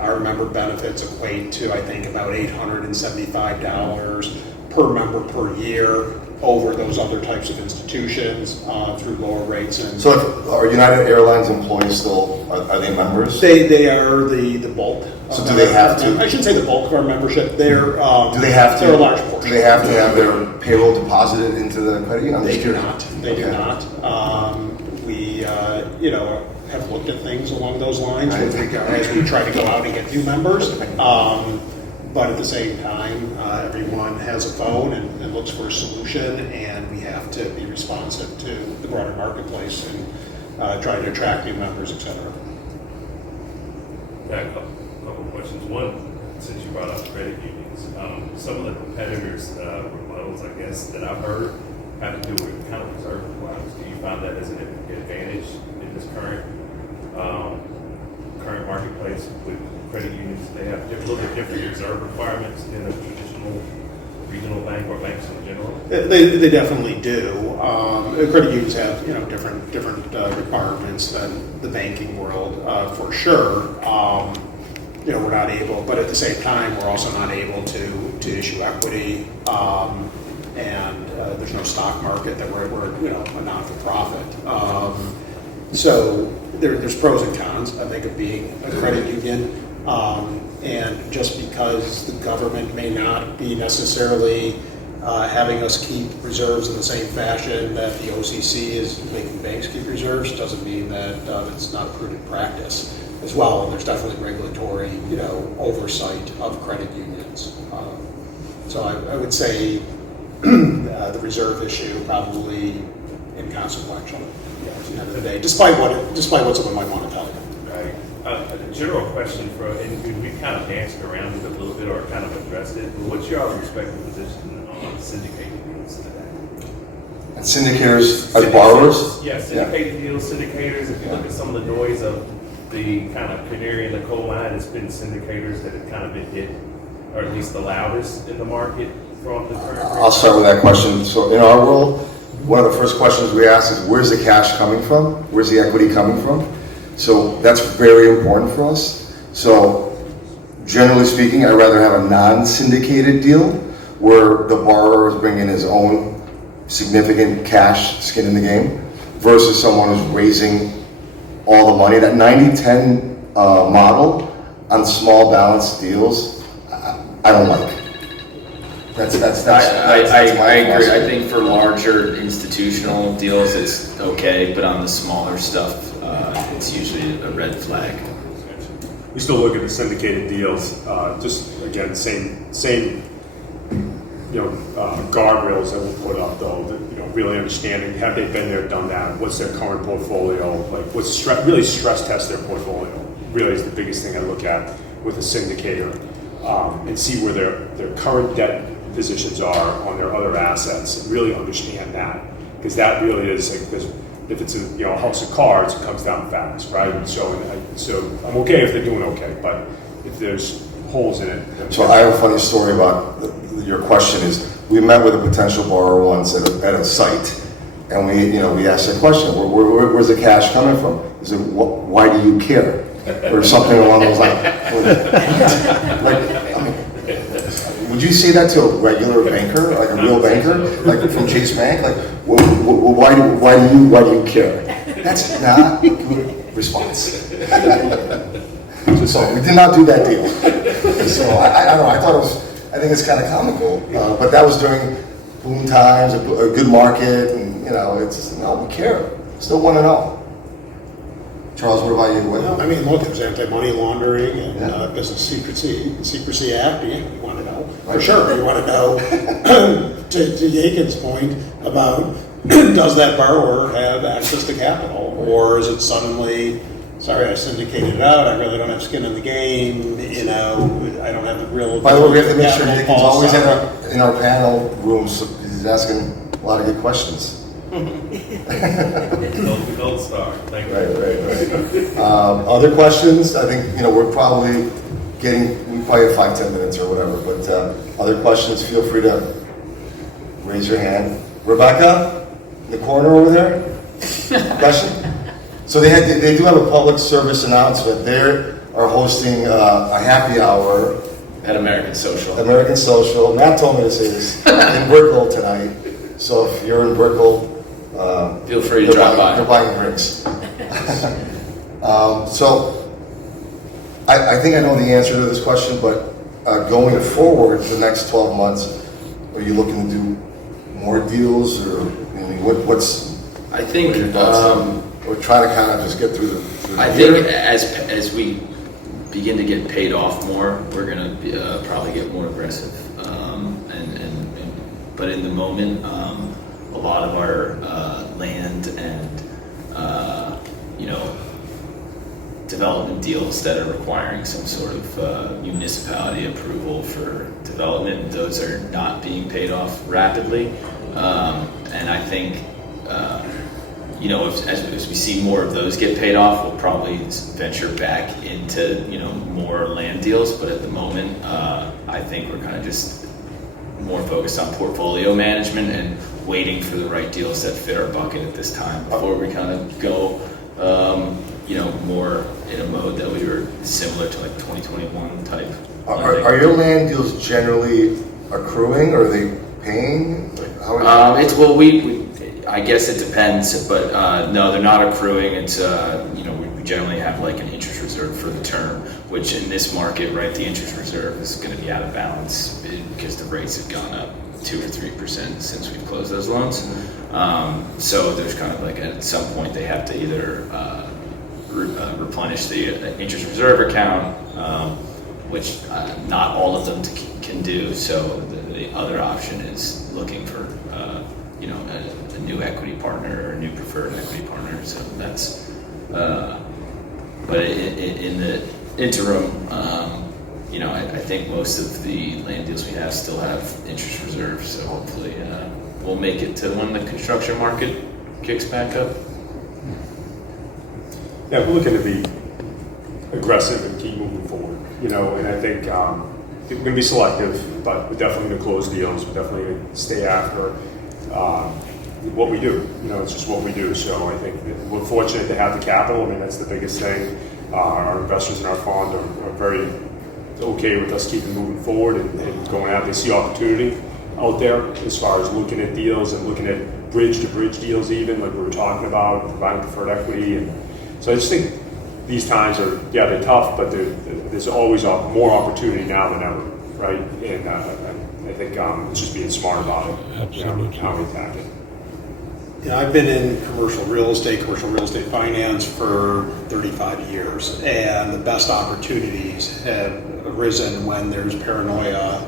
Our member benefits equate to, I think, about $875 per member per year over those other types of institutions through lower rates. And so, are United Airlines employees still? Are they members? They are the bulk. So do they have to? I shouldn't say the bulk of our membership. They're do they have to? They're a large portion. Do they have to have their payroll deposited into the credit union? They do not. They do not. We have looked at things along those lines with regard as we try to go out and get new members. But at the same time, everyone has a phone and looks for a solution, and we have to be responsive to the broader marketplace and try to attract new members, et cetera. I have a couple of questions. One, since you brought up credit unions, some of the competitors' rebuttals, I guess, that I've heard have to do with kind of reserve requirements. Do you find that as an advantage in this current marketplace with credit unions? They have a little bit different reserve requirements than a traditional regional bank or banks in general? They definitely do. Credit unions have different requirements than the banking world for sure. We're not able, but at the same time, we're also not able to issue equity, and there's no stock market that we're a non-for-profit. So there's pros and cons, I think, of being a credit union. And just because the government may not be necessarily having us keep reserves in the same fashion that the OCC is making banks keep reserves, doesn't mean that it's not a prudent practice as well. And there's definitely regulatory, oversight of credit unions. So I would say the reserve issue probably inconsequential at the end of the day, despite what someone might want to tell you. Right. I A general question and we kind of danced around it a little bit or kind of addressed it, but what's your respective position on syndicated deals today? And syndicators as borrowers? Yeah, syndicated deals, syndicators, if you look at some of the noise of the kind of canary in the coal mine, it's been syndicators that have kind of been hit, or at least the loudest in the market from the current. I'll start with that question. So in our world, one of the first questions we ask is, where's the cash coming from? Where's the equity coming from? So that's very important for us. So generally speaking, I'd rather have a non-syndicated deal where the borrower is bringing his own significant cash skin in the game versus someone who's raising all the money. That 90-10 model on small balance deals, I don't like. I agree. I think for larger institutional deals, it's okay, but on the smaller stuff, it's usually a red flag. We still look at the syndicated deals, just again, same guardrails that we'll put up though, that, really understanding, have they been there, done that, what's their current portfolio, like really stress test their portfolio, really is the biggest thing I look at with a syndicator, and see where their current debt positions are on their other assets, and really understand that, because that really is, like, because if it's a house of cards, it comes down fast, right? So I'm okay if they're doing okay, but if there's holes in it. So I have a funny story about your question. Is we met with a potential borrower once at a site, and we asked the question, where's the cash coming from? He said, why do you care? Or something along those lines. Would you say that to a regular banker, like a real banker, like from Chase Bank? Like, why do you care? That's not a good response. So we did not do that deal. So I don't know. I think it's kind of comical, but that was during boom times, a good market, and it's no, we care. Still want to know. Charles, what about you? Well, I mean, look, there's anti-money laundering and Business Secrecy Act. You want to know for sure. You want to know to Yakin's point about does that borrower have access to capital, or is it suddenly, sorry, I syndicated it out. I really don't have skin in the game. I don't have the real. By the way, we have to make sure Yakin's always in our panel rooms. So he's asking a lot of good questions. Gold star. Thank you. Right. Other questions? I think we're probably we probably have 5-10 minutes or whatever. But other questions? Feel free to raise your hand. Rebecca, in the corner over there. Question? So they do have a public service announcement. They are hosting a happy hour At American Social. Matt told me to say this in Brickell tonight. So if you're in Brickell, feel free to drop by. They're buying drinks. So I think I know the answer to this question, but going forward the next 12 months, are you looking to do more deals, or what's? I think your thoughts? We're trying to kind of just get through the I year. think as we begin to get paid off more, we're going to probably get more aggressive. But in the moment, a lot of our land and development deals that are requiring some sort of municipality approval for development, those are not being paid off rapidly. And I think as we see more of those get paid off, we'll probably venture back into more land deals. But at the moment, I think we're kind of just more focused on portfolio management and waiting for the right deals that fit our bucket at this time before we kind of go, more in a mode that we were similar to like 2021 type. Are your land deals generally accruing, or are they paying? I guess it depends, but no, they're not accruing. It's we generally have like an interest reserve for the term, which in this market, right, the interest reserve is going to be out of balance because the rates have gone up 2 or 3% since we've closed those loans. So there's kind of like at some point they have to either replenish the interest reserve account, which not all of them can do. So the other option is looking for a new equity partner or a new preferred equity partner. So that's But in the interim, I think most of the land deals we have still have interest reserves, so hopefully we'll make it to when the construction market kicks back up. Yeah, we're looking to be aggressive and keep moving forward, and I think we're going to be selective, but we're definitely going to close deals. We're definitely going to stay after what we do. It's just what we do. So I think that we're fortunate to have the capital. I mean, that's the biggest thing. Our investors in our fund are very okay with us keeping moving forward and going out. They see opportunity out there as far as looking at deals and looking at bridge-to-bridge deals even, like we were talking about, providing preferred equity. And so I just think these times they're tough, but there's always more opportunity now than ever, right? And I think it's just being smart about it, how we attack it. I've been in commercial real estate finance for 35 years, and the best opportunities have arisen when there's paranoia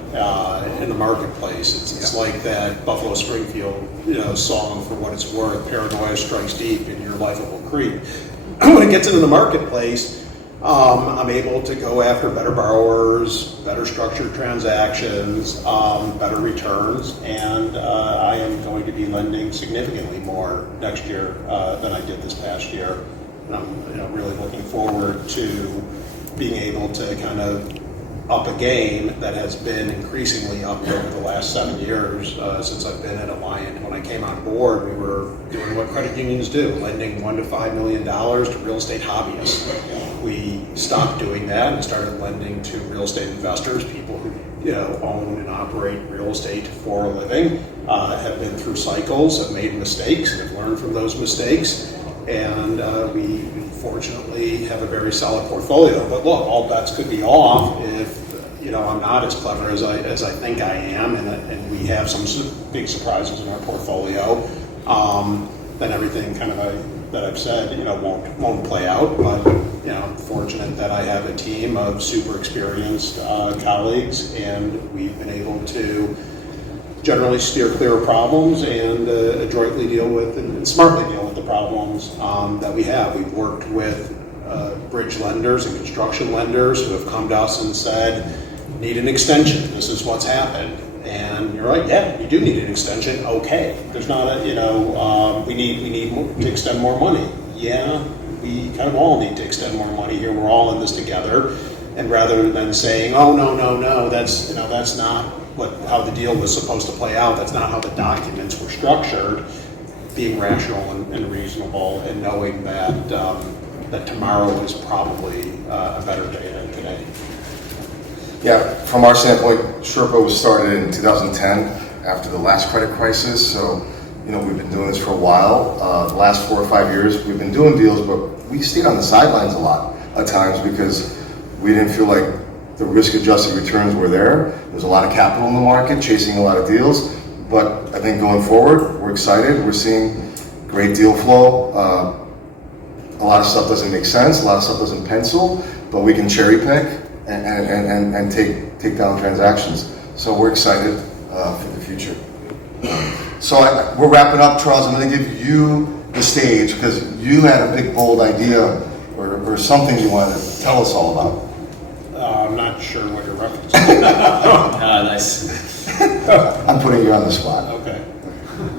in the marketplace. It's like that Buffalo Springfield song, for what it's worth, paranoia strikes deep and your life will creep. When it gets into the marketplace, I'm able to go after better borrowers, better structured transactions, better returns, and I am going to be lending significantly more next year than I did this past year. And I'm really looking forward to being able to kind of up a game that has been increasingly up over the last 7 years since I've been at Alliant. When I came on board, we were doing what credit unions do, lending $1 to $5 million to real estate hobbyists. We stopped doing that and started lending to real estate investors, people who own and operate real estate for a living, have been through cycles, have made mistakes, and have learned from those mistakes. And we fortunately have a very solid portfolio. But look, all bets could be off if I'm not as clever as I think I am, and we have some big surprises in our portfolio. Then everything kind of that I've said won't play out. But I'm fortunate that I have a team of super experienced colleagues, and we've been able to generally steer clear of problems and adroitly deal with and smartly deal with the problems that we have. We've worked with bridge lenders and construction lenders who have come to us and said, need an extension, this is what's happened. And you're like, yeah, you do need an extension, okay. There's not we need to extend more money. Yeah, we kind of all need to extend more money here, we're all in this together. And rather than saying, oh, no, that's not how the deal was supposed to play out, that's not how the documents were structured, being rational and reasonable and knowing that that tomorrow is probably a better day than today. Yeah, from our standpoint, Sherpa was started in 2010 after the last credit crisis, so we've been doing this for a while. The last 4 or 5 years we've been doing deals, but we stayed on the sidelines a lot at times because we didn't feel like the risk-adjusted returns were there. There's a lot of capital in the market, chasing a lot of deals. But I think going forward, we're excited. We're seeing great deal flow. A lot of stuff doesn't make sense. A lot of stuff doesn't pencil. But we can cherry pick and take down transactions. So we're excited for the future. So we're wrapping up, Charles. I'm going to give you the stage because you had a big, bold idea or something you wanted to tell us all about. I'm not sure what you're referencing. Nice. I'm putting you on the spot. Okay.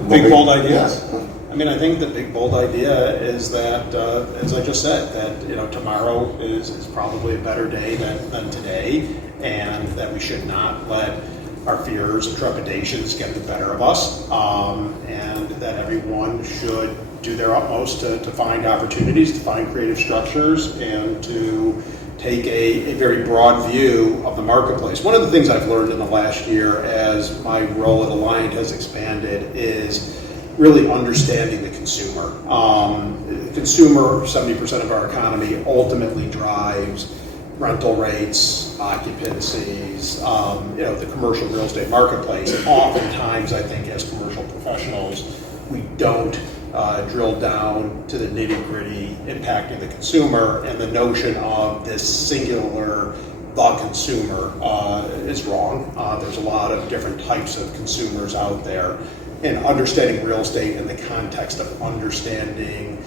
Big, bold ideas. I mean, I think the big, bold idea is that, as I just said, that tomorrow is probably a better day than today, and that we should not let our fears and trepidations get the better of us, and that everyone should do their utmost to find opportunities, to find creative structures, and to take a very broad view of the marketplace. One of the things I've learned in the last year as my role at Alliant has expanded is really understanding the consumer. The consumer, 70% of our economy, ultimately drives rental rates, occupancies, the commercial real estate marketplace. And oftentimes, I think as commercial professionals, we don't drill down to the nitty-gritty impacting the consumer, and the notion of this singular the consumer is wrong. There's a lot of different types of consumers out there, and understanding real estate in the context of understanding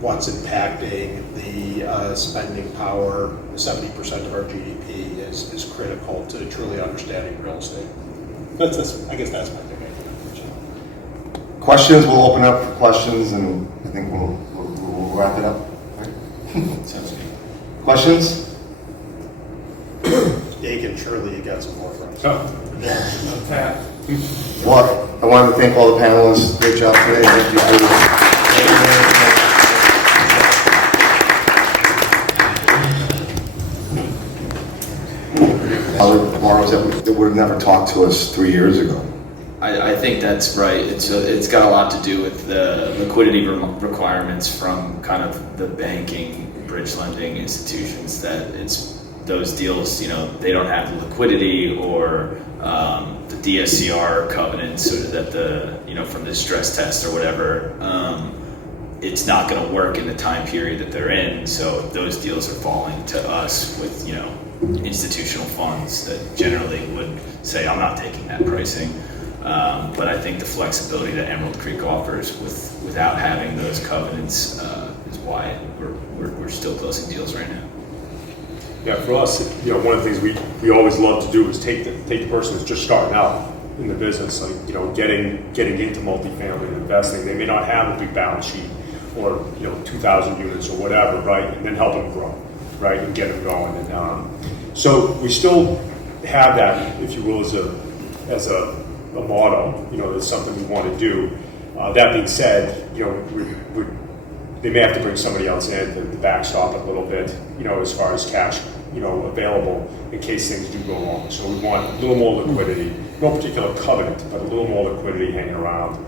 what's impacting the spending power. 70% of our GDP is critical to truly understanding real estate. I guess that's my big idea. Questions, we'll open up for questions, and I think we'll wrap it up. Right? Sounds good. Questions? Dagan, surely you got some more for us. Well, I wanted to thank all the panelists. Great job today. Thank you for borrowers that would have never talked to us 3 years ago. I think that's right. It's got a lot to do with the liquidity requirements from kind of the banking, bridge lending institutions, that it's those deals, they don't have the liquidity or the DSCR covenants, or that from the stress test or whatever, it's not going to work in the time period that they're in. So those deals are falling to us with, institutional funds that generally would say, I'm not taking that pricing. But I think the flexibility that Emerald Creek offers without having those covenants is why we're still closing deals right now. Yeah, for us, one of the things we always love to do is take the person that's just starting out in the business, like, getting into multifamily and investing. They may not have a big balance sheet or 2,000 units or whatever, right? And then help them grow, right, and get them going. And so we still have that, if you will, as a motto. That's something we want to do. That being said, they may have to bring somebody else in to backstop it a little bit, as far as cash, available in case things do go wrong. So we want a little more liquidity, no particular covenant, but a little more liquidity hanging around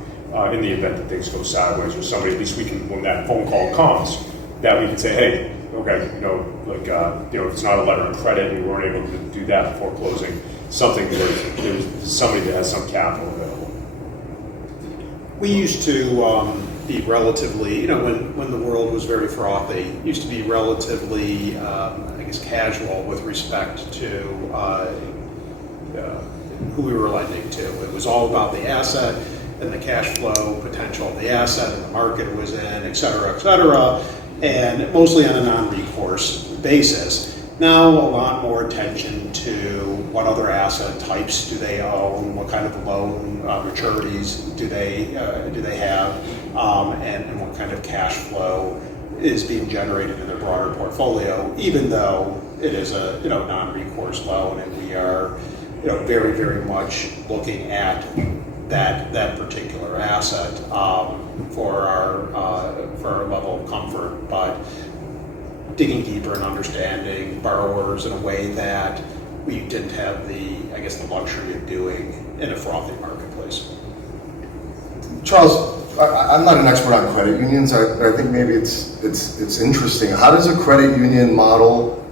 in the event that things go sideways, or somebody, at least we can, when that phone call comes, that we can say, hey, okay, if it's not a letter of credit and we weren't able to do that before closing, something that there's somebody that has some capital available. We used to be relatively, when the world was very frothy, used to be relatively, casual with respect to who we were lending to. It was all about the asset and the cash flow potential of the asset and the market it was in, et cetera, and mostly on a non-recourse basis. Now, a lot more attention to what other asset types do they own, what kind of loan maturities do they have, and what kind of cash flow is being generated in their broader portfolio, even though it is a non-recourse loan, and we are very, very much looking at that particular asset for our level of comfort, but digging deeper and understanding borrowers in a way that we didn't have the luxury of doing in a frothy marketplace. Charles, I'm not an expert on credit unions, but I think maybe it's interesting. How does a credit union model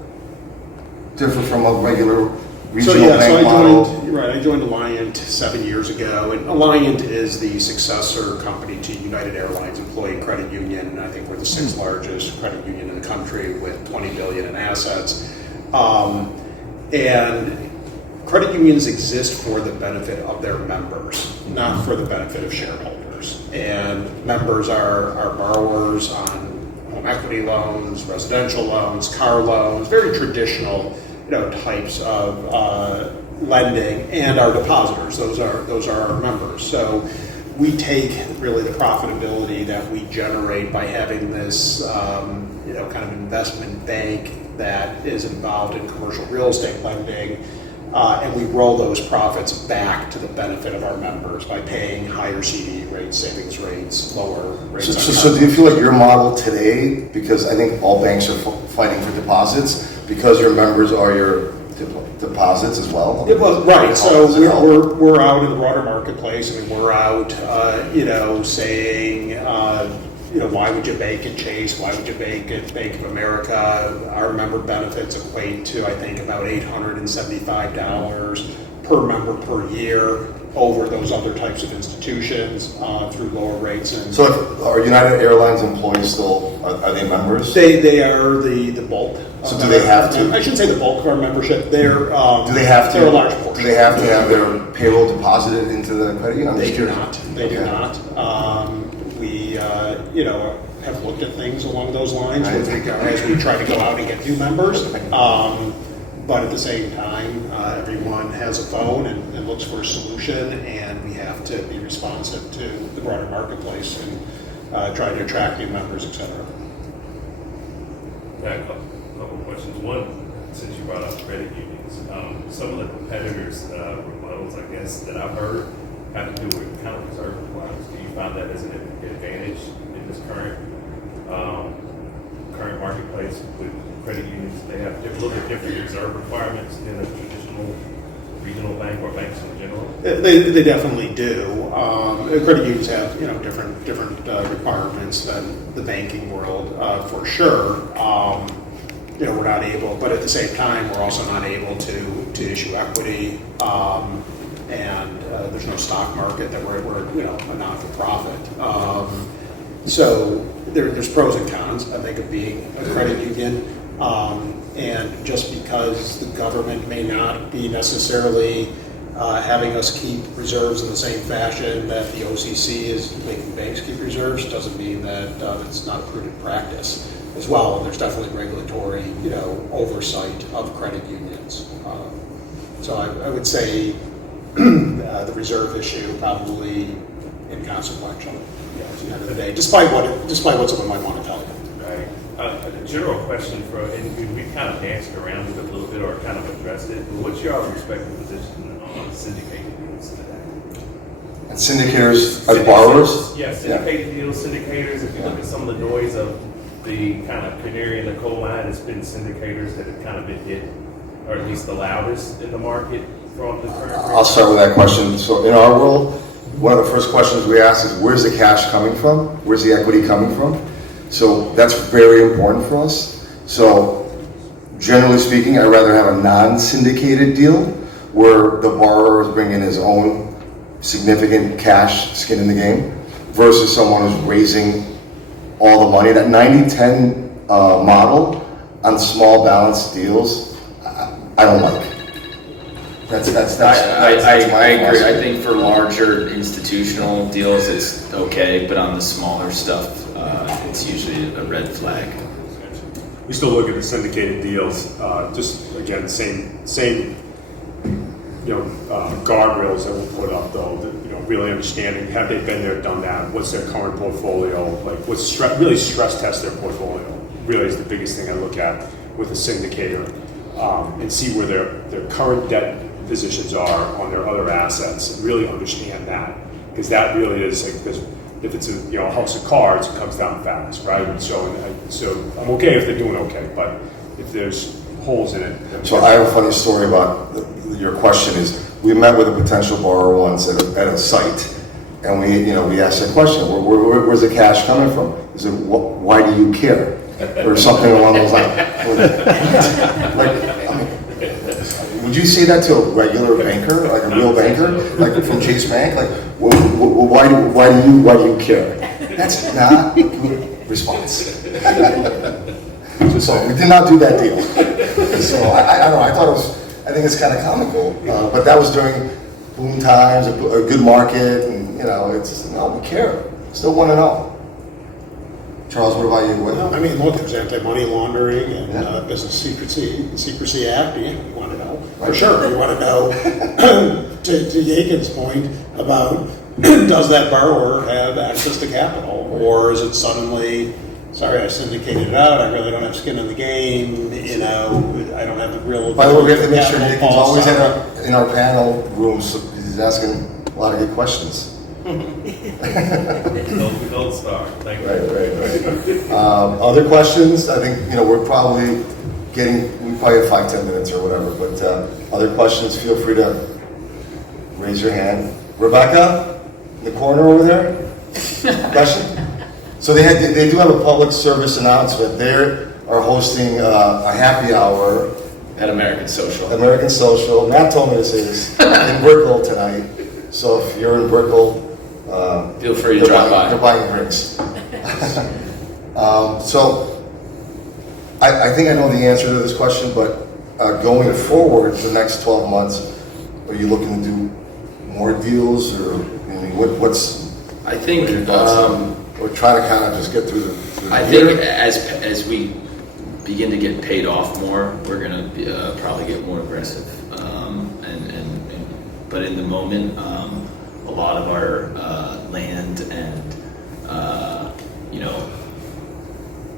differ from a regular regional bank model? I joined Alliant 7 years ago, and Alliant is the successor company to United Airlines Employee Credit Union. I think we're the sixth largest credit union in the country with $20 billion in assets. And credit unions exist for the benefit of their members, not for the benefit of shareholders. And members are borrowers on home equity loans, residential loans, car loans, very traditional types of lending, and our depositors. Those are our members. So we take really the profitability that we generate by having this kind of investment bank that is involved in commercial real estate lending, and we roll those profits back to the benefit of our members by paying higher CD rates, savings rates, lower rates. So do you feel like your model today, because I think all banks are fighting for deposits, because your members are your deposits as well? Right. So we're out in the broader marketplace. I mean, we're out, saying, why would you bank at Chase? Why would you bank at Bank of America? Our member benefits equate to, I think, about $875 per member per year over those other types of institutions through lower rates. And so are United Airlines employees still, are they members? They are the bulk. So do they have to? I shouldn't say the bulk of our membership. They're do they have to? They're a large portion. Do they have to have their payroll deposited into the credit union? They do not. They do not. have looked at things along those lines with regard as we try to go out and get new members. But at the same time, everyone has a phone and looks for a solution, and we have to be responsive to the broader marketplace and try to attract new members, et cetera. I have a couple of questions. One, since you brought up credit unions, some of the competitors' rebuttals, I guess, that I've heard have to do with kind of reserve requirements. Do you find that as an advantage in this current marketplace with credit unions? They have a little bit different reserve requirements than a traditional regional bank or banks in general? They definitely do. Credit unions have different requirements than the banking world for sure. We're not able, but at the same time, we're also not able to issue equity, and there's no stock market that we're a not-for-profit. So there's pros and cons, I think, of being a credit union. And just because the government may not be necessarily having us keep reserves in the same fashion that the OCC is making banks keep reserves, doesn't mean that it's not a prudent practice as well. And there's definitely regulatory, oversight of credit unions. So I would say the reserve issue probably inconsequential at the end of the day, despite what someone might want to tell you. Right. A general question and we kind of danced around it a little bit or kind of addressed it, but what's your respective position on syndicated deals today? And syndicators as borrowers? Yeah, syndicated deals, syndicators. If you look at some of the noise of the kind of canary in the coal mine, it's been syndicators that have kind of been hit, or at least the loudest in the market from the current. I'll start with that question. So in our world, one of the first questions we ask is, where's the cash coming from? Where's the equity coming from? So that's very important for us. So generally speaking, I'd rather have a non-syndicated deal where the borrower is bringing his own significant cash skin in the game versus someone who's raising all the money. That 90-10 model on small balance deals, I don't like. That's I my agree. philosophy. I think for larger institutional deals, it's okay, but on the smaller stuff, it's usually a red flag. We still look at the syndicated deals, just again, same guardrails that we'll put up though, that, really understanding, have they been there, done that, what's their current portfolio, like what's really stress test their portfolio, really is the biggest thing I look at with a syndicator, and see where their current debt positions are on their other assets, and really understand that, because that really is, like, if it's a house of cards, it comes down fast, right? So I'm okay if they're doing okay, but if there's holes in it. Then So I have a funny story about your question. Is we met with a potential borrower once at a site, and we asked the question, where's the cash coming from? He said, why do you care? Or something along those lines. Would you say that to a regular banker, like a real banker, like from Chase Bank? Like, why do you care? That's not a good response. So we did not do that deal. So I don't know. I think it's kind of comical, but that was during boom times, a good market, and we care. Still want to know. Charles, what about you? Well, I mean, look, there's anti-money laundering and Business Secrecy Act. You want to know for sure. You want to know to Yakin's point about does that borrower have access to capital, or is it suddenly, sorry, I syndicated it out. I really don't have skin in the game. I don't have the real. By the way, we have to make sure Nick's always in in our panel rooms. So he's asking a lot of good questions. Gold star. Thank you. Right. Other questions? I think we're probably we probably have 5-10 minutes or whatever. But other questions? Feel free to raise your hand. Rebecca, in the corner over there. Question? So they do have a public service announcement. They are hosting a happy hour At American Social. American Social. Matt told me to say this in Brickell tonight. So if you're in Brickell, Feel free to drop by. They're buying drinks. So I think I know the answer to this question, but going forward for the next 12 months, are you looking to do more deals, or what's? I think what are your thoughts? We're trying to kind of just get through I think as we begin to get paid off more, we're going to probably get more aggressive. But in the moment, a lot of our land and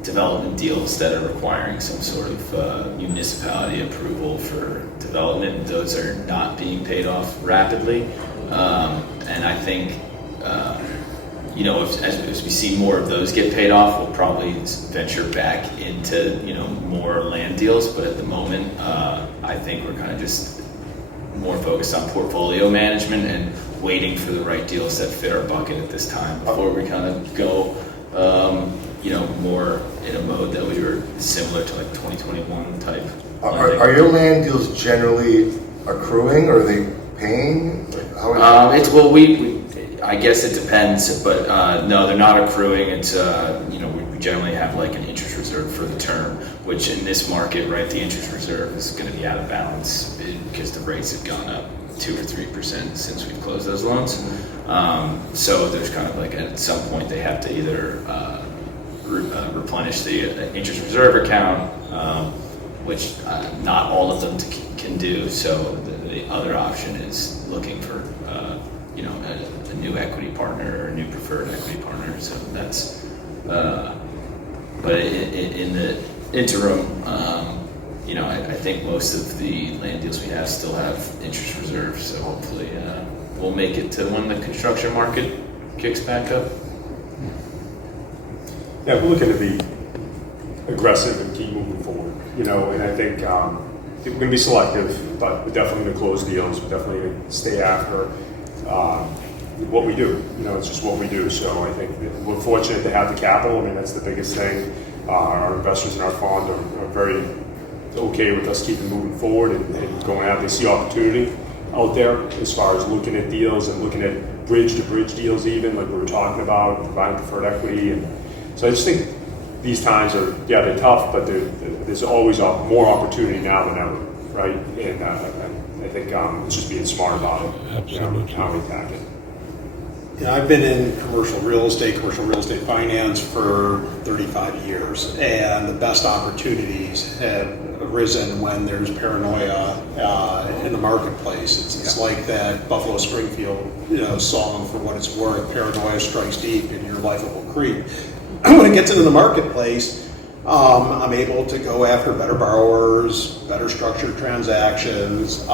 development deals that are requiring some sort of municipality approval for development, those are not being paid off rapidly. And I think as we see more of those get paid off, we'll probably venture back into more land deals. But at the moment, I think we're kind of just more focused on portfolio management and waiting for the right deals that fit our bucket at this time before we kind of go, more in a mode that we were similar to like 2021 type. Are your land deals generally accruing, or are they paying? I guess it depends, but no, they're not accruing. It's we generally have like an interest reserve for the term, which in this market, right, the interest reserve is going to be out of balance because the rates have gone up 2 or 3% since we've closed those loans. So there's kind of like at some point they have to either replenish the interest reserve account, which not all of them can do. So the other option is looking for a new equity partner or a new preferred equity partner. So that's but in the interim, I think most of the land deals we have still have interest reserves. So hopefully we'll make it to when the construction market kicks back up. Yeah, we're looking to be aggressive and keep moving forward, and I think we're going to be selective, but we're definitely going to close deals. We're definitely going to stay after what we do. It's just what we do. So I think we're fortunate to have the capital. I mean, that's the biggest thing. Our investors in our fund are very okay with us keeping moving forward and going out. They see opportunity out there as far as looking at deals and looking at bridge-to-bridge deals even, like we were talking about, providing preferred equity. And so I just think these times are, they're tough, but there's always more opportunity now than ever, right? And I think it's just being smart about it. Absolutely. How we attack it. Yeah, I've been in commercial real estate finance for 35 years, and the best opportunities have arisen when there's paranoia in the marketplace. It's like that Buffalo Springfield song, for what it's worth, paranoia strikes deep and your life will creep. When it gets into the marketplace, I'm able to go after better borrowers, better structured transactions,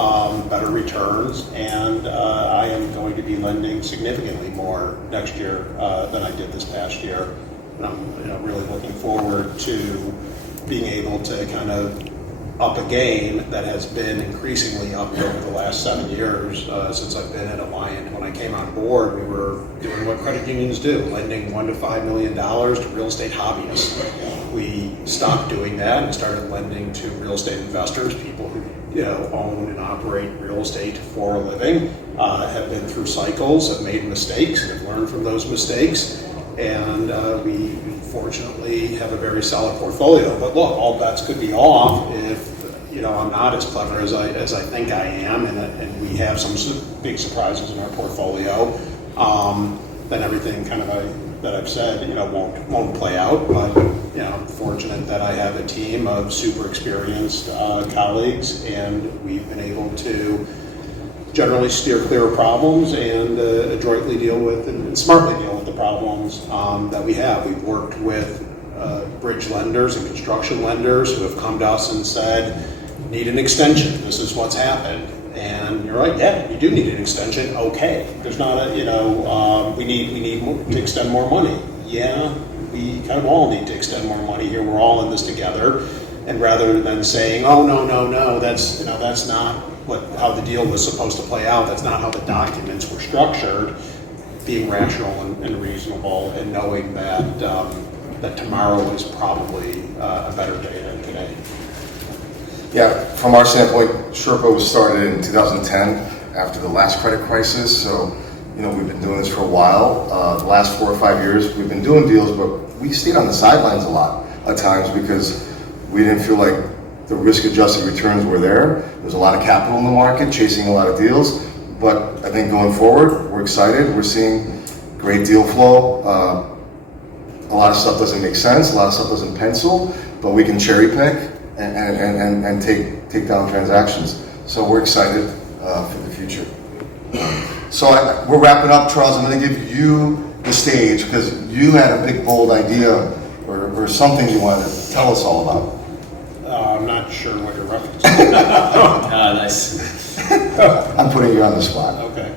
better returns, and I am going to be lending significantly more next year than I did this past year. And I'm really looking forward to being able to kind of up a game that has been increasingly up over the last 7 years since I've been at Alliant. When I came on board, we were doing what credit unions do, lending $1 to $5 million to real estate hobbyists. We stopped doing that and started lending to real estate investors, people who own and operate real estate for a living, have been through cycles, have made mistakes, have learned from those mistakes, and we fortunately have a very solid portfolio. But look, all bets could be off if I'm not as clever as I think I am, and we have some big surprises in our portfolio. Then everything kind of that I've said won't play out. But I'm fortunate that I have a team of super experienced colleagues, and we've been able to generally steer clear of problems and adroitly deal with and smartly deal with the problems that we have. We've worked with bridge lenders and construction lenders who have come to us and said, need an extension, this is what's happened. And you're right, yeah, you do need an extension, okay. There's not we need to extend more money. Yeah, we kind of all need to extend more money here, we're all in this together. And rather than saying, oh, no, that's not how the deal was supposed to play out, that's not how the documents were structured, being rational and reasonable and knowing that that tomorrow is probably a better day than today. Yeah, from our standpoint, Sherpa was started in 2010 after the last credit crisis. So, we've been doing this for a while. The last 4 or 5 years, we've been doing deals, but we stayed on the sidelines a lot at times because we didn't feel like the risk-adjusted returns were there. There's a lot of capital in the market, chasing a lot of deals. But I think going forward, we're excited. We're seeing great deal flow. a lot of stuff doesn't make sense, a lot of stuff doesn't pencil, but we can cherry pick and take down transactions. So we're excited for the future. So we're wrapping up, Charles. I'm going to give you the stage because you had a big, bold idea or something you wanted to tell us all about. I'm not sure what you're referencing. Nice. I'm putting you on the spot. Okay.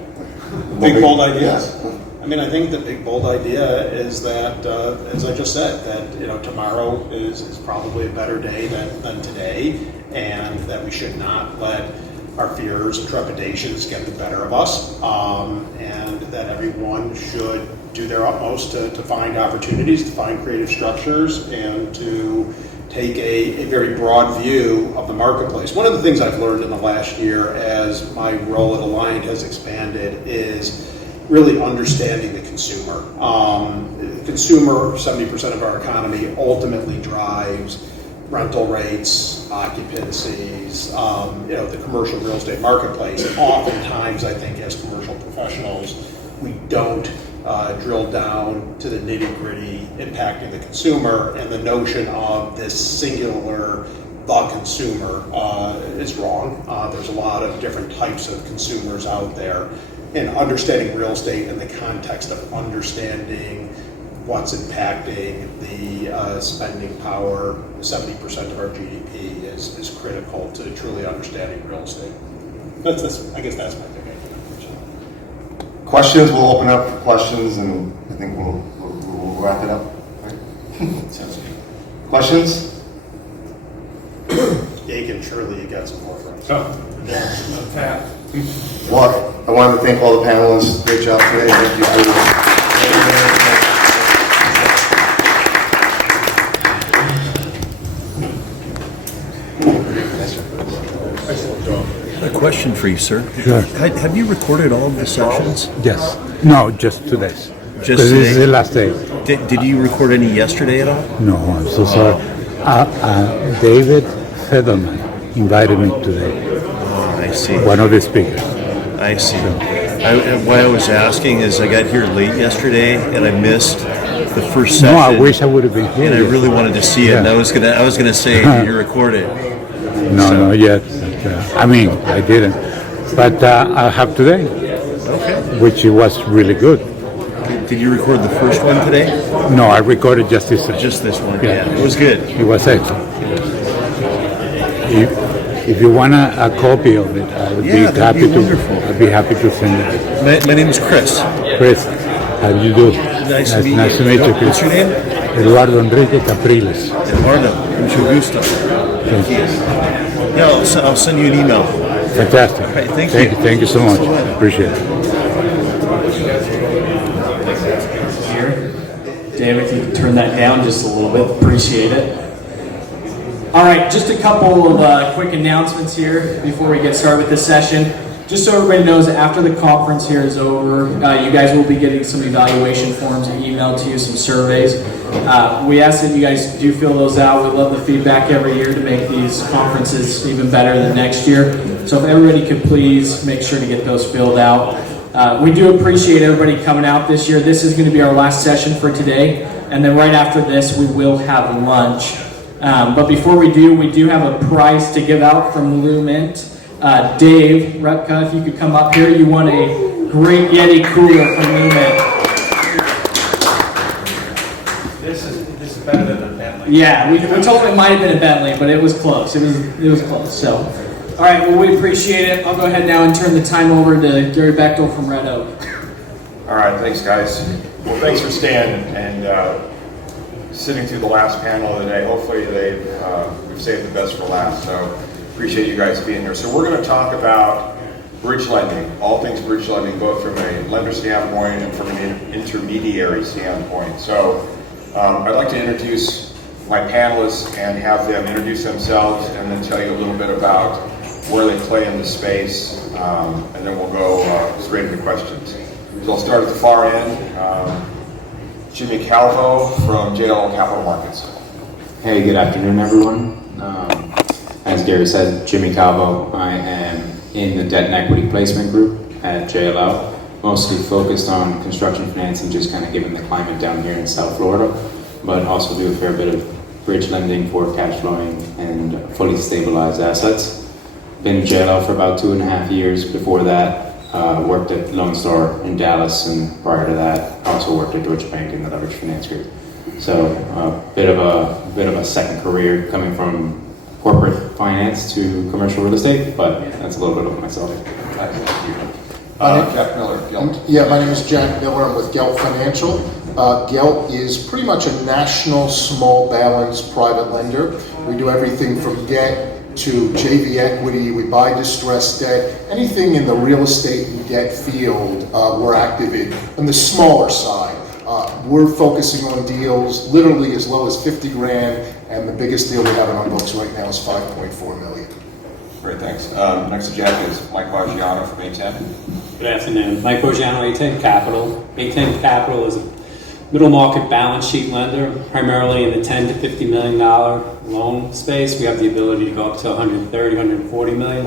Big bold ideas. Yeah. I mean, I think the big bold idea is that, as I just said, that tomorrow is probably a better day than today, and that we should not let our fears and trepidations get the better of us, and that everyone should do their utmost to find opportunities, to find creative structures, and to take a very broad view of the marketplace. One of the things I've learned in the last year as my role at Alliant has expanded is really understanding the consumer. The consumer, 70% of our economy, ultimately drives rental rates, occupancies, the commercial real estate marketplace. And oftentimes, I think as commercial professionals, we don't drill down to the nitty-gritty impacting the consumer, and the notion of this singular the consumer is wrong. There's a lot of different types of consumers out there, and understanding real estate in the context of understanding what's impacting the spending power, 70% of our GDP is critical to truly understanding real estate. I guess that's my big idea. Questions, we'll open up for questions, and I think we'll wrap it up. Right? Sounds good. Questions? Yakin, surely you got some more for us. Well, I wanted to thank all the panelists. Great job today. Thank you for A question for you, sir. Sure. Have you recorded all of the sessions? Yes. No, just today's. Just Because this is today? the last day. Did you record any yesterday at all? No, I'm so sorry. David Federman invited me today, Oh, I see. one of the speakers. I see. Why I was asking is I got here late yesterday and I missed the first session. No, I wish I would have been here. And I really wanted to see it. And Yeah. I was gonna say you recorded. No, not yet. I mean, I didn't. But I have today, Okay. which was really good. Did you record the first one today? No, I recorded just this. Just this one. Yeah. Yeah. It was good. It was excellent. If you want a copy of it, I would Yeah, be that'd be happy to. wonderful. I'd be happy to send it. My name is Chris. Chris, how do you do? Nice to meet Nice you. to meet you, Chris. What's your name? Eduardo Enrique Capriles. Eduardo. Mucho gusto. Thank you. Yeah, I'll send you an email. Fantastic. Right, thank you. Thank you so much. Appreciate it. Here. David, if you can turn that down just a little bit, appreciate it. All right, just a couple of quick announcements here before we get started with this session. Just so everybody knows, after the conference here is over, you guys will be getting some evaluation forms emailed to you, some surveys. We ask that you guys do fill those out. We love the feedback every year to make these conferences even better than next year. So if everybody could please make sure to get those filled out. We do appreciate everybody coming out this year. This is going to be our last session for today. And then right after this, we will have lunch. But before we do have a prize to give out from Lumint. Dave Repka, if you could come up here. You won a great Yeti cooler from Lumint. This is better than a Bentley. Yeah, we told him it might have been a Bentley, but it was close. It was close. So, all right. Well, we appreciate it. I'll go ahead now and turn the time over to Gary Bechtel from Red Oak. All right, thanks, guys. Well, thanks for staying and sitting through the last panel of the day. Hopefully, we've saved the best for last. So, appreciate you guys being here. So, we're going to talk about bridge lending, all things bridge lending, both from a lender standpoint and from an intermediary standpoint. So, I'd like to introduce my panelists and have them introduce themselves and then tell you a little bit about where they play in the space, and then we'll go straight into questions. So I'll start at the far end. Jimmy Calvo from JLL Capital Markets. Hey, good afternoon, everyone. As Gary said, Jimmy Calvo. I am in the debt and equity placement group at JLL, mostly focused on construction financing, just kind of given the climate down here in South Florida. but also do a fair bit of bridge lending for cash flowing and fully stabilized assets. Been in JLL for about 2.5 years. Before that, worked at Lone Star in Dallas, and prior to that, also worked at Deutsche Bank in the leverage finance group. So a bit of a second career coming from corporate finance to commercial real estate, but that's a little bit of myself. Jack Miller, Gelt. Yeah, my name is Jack Miller. I'm with Gelt Financial. Gelt is pretty much a national small balance private lender. We do everything from debt to JV equity. We buy distressed debt. Anything in the real estate and debt field, we're active in. On the smaller side, we're focusing on deals literally as low as 50 grand, and the biggest deal we have on our books right now is 5.4 million. Great, thanks. Next to Jack is Mike Baggiano from A10. Good afternoon. Mike Baggiano, A10 Capital. A10 Capital is a middle market balance sheet lender, primarily in the $10 to $50 million loan space. We have the ability to go up to $130, $140 million.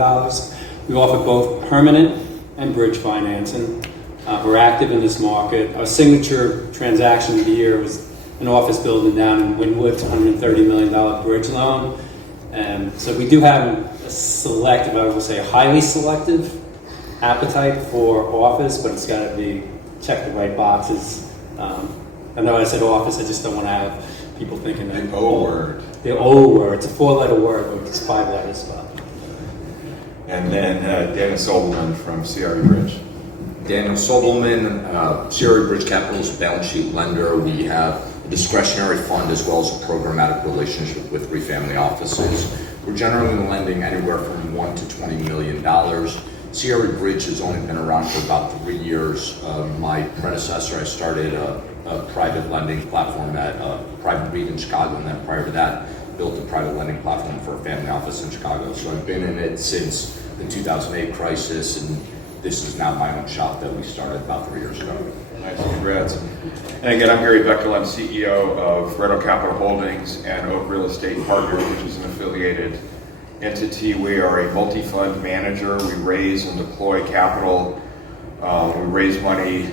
We offer both permanent and bridge financing. We're active in this market. Our signature transaction of the year was an office building down in Wynwood, $130 million bridge loan. So we do have a selective, I would say a highly selective appetite for office, but it's got to be check the right boxes. I know I said office, I just don't want to have people thinking that. The O word. The O word. It's a 4-letter word, but it's 5 letters. And then Daniel Sobelman from CRE Bridge. Daniel Sobelman, CRE Bridge Capital's balance sheet lender. We have a discretionary fund as well as a programmatic relationship with 3 family offices. We're generally lending anywhere from $1 to $20 million. CRE Bridge has only been around for about 3 years. My predecessor, I started a private lending platform at a private REIT in Chicago, and then prior to that, built a private lending platform for a family office in Chicago. So I've been in it since the 2008 crisis, and this is now my own shop that we started about 3 years ago. Nice, congrats. And again, I'm Gary Beckel. I'm CEO of Red Oak Capital Holdings and Oak Real Estate Partners, which is an affiliated entity. We are a multi-fund manager. We raise and deploy capital. We raise money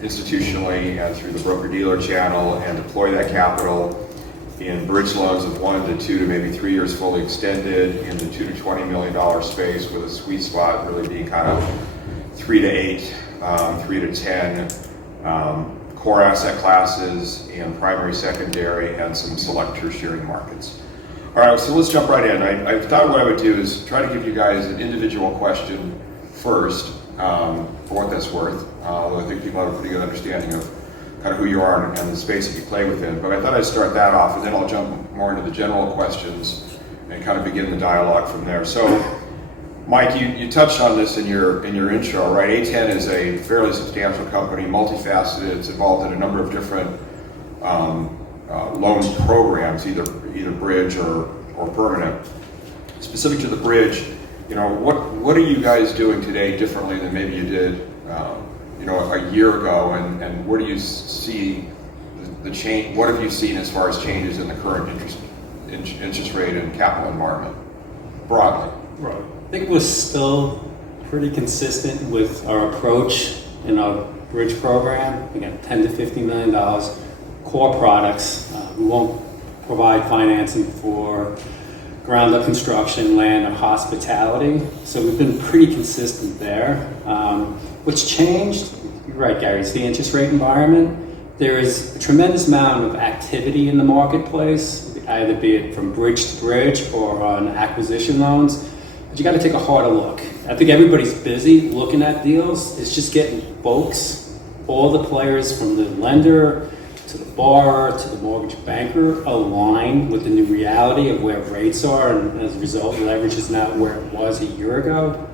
institutionally and through the broker-dealer channel and deploy that capital in bridge loans of 1 to 2 to maybe 3 years fully extended in the $2 to $20 million space, with a sweet spot really being kind of 3 to 8, 3 to 10 core asset classes in primary, secondary, and some select tertiary markets. All right, so let's jump right in. I thought what I would do is try to give you guys an individual question first, for what that's worth. Although I think people have a pretty good understanding of kind of who you are and the space that you play within. But I thought I'd start that off, and then I'll jump more into the general questions and kind of begin the dialogue from there. So, Mike, you touched on this in your intro, right? A10 is a fairly substantial company, multifaceted. It's involved in a number of different loan programs, either bridge or permanent. Specific to the bridge, what are you guys doing today differently than maybe you did, a year ago, and where do you see the change? What have you seen as far as changes in the current interest rate and capital environment broadly? Right. I think we're still pretty consistent with our approach in our bridge program. Again, $10 to $50 million core products. We won't provide financing for ground-up construction, land, or hospitality. So we've been pretty consistent there. What's changed, you're right, Gary, it's the interest rate environment. There is a tremendous amount of activity in the marketplace, either be it from bridge to bridge or on acquisition loans. But you got to take a harder look. I think everybody's busy looking at deals. It's just getting folks, all the players from the lender to the borrower to the mortgage banker aligned with the new reality of where rates are, and as a result, leverage is not where it was a year ago.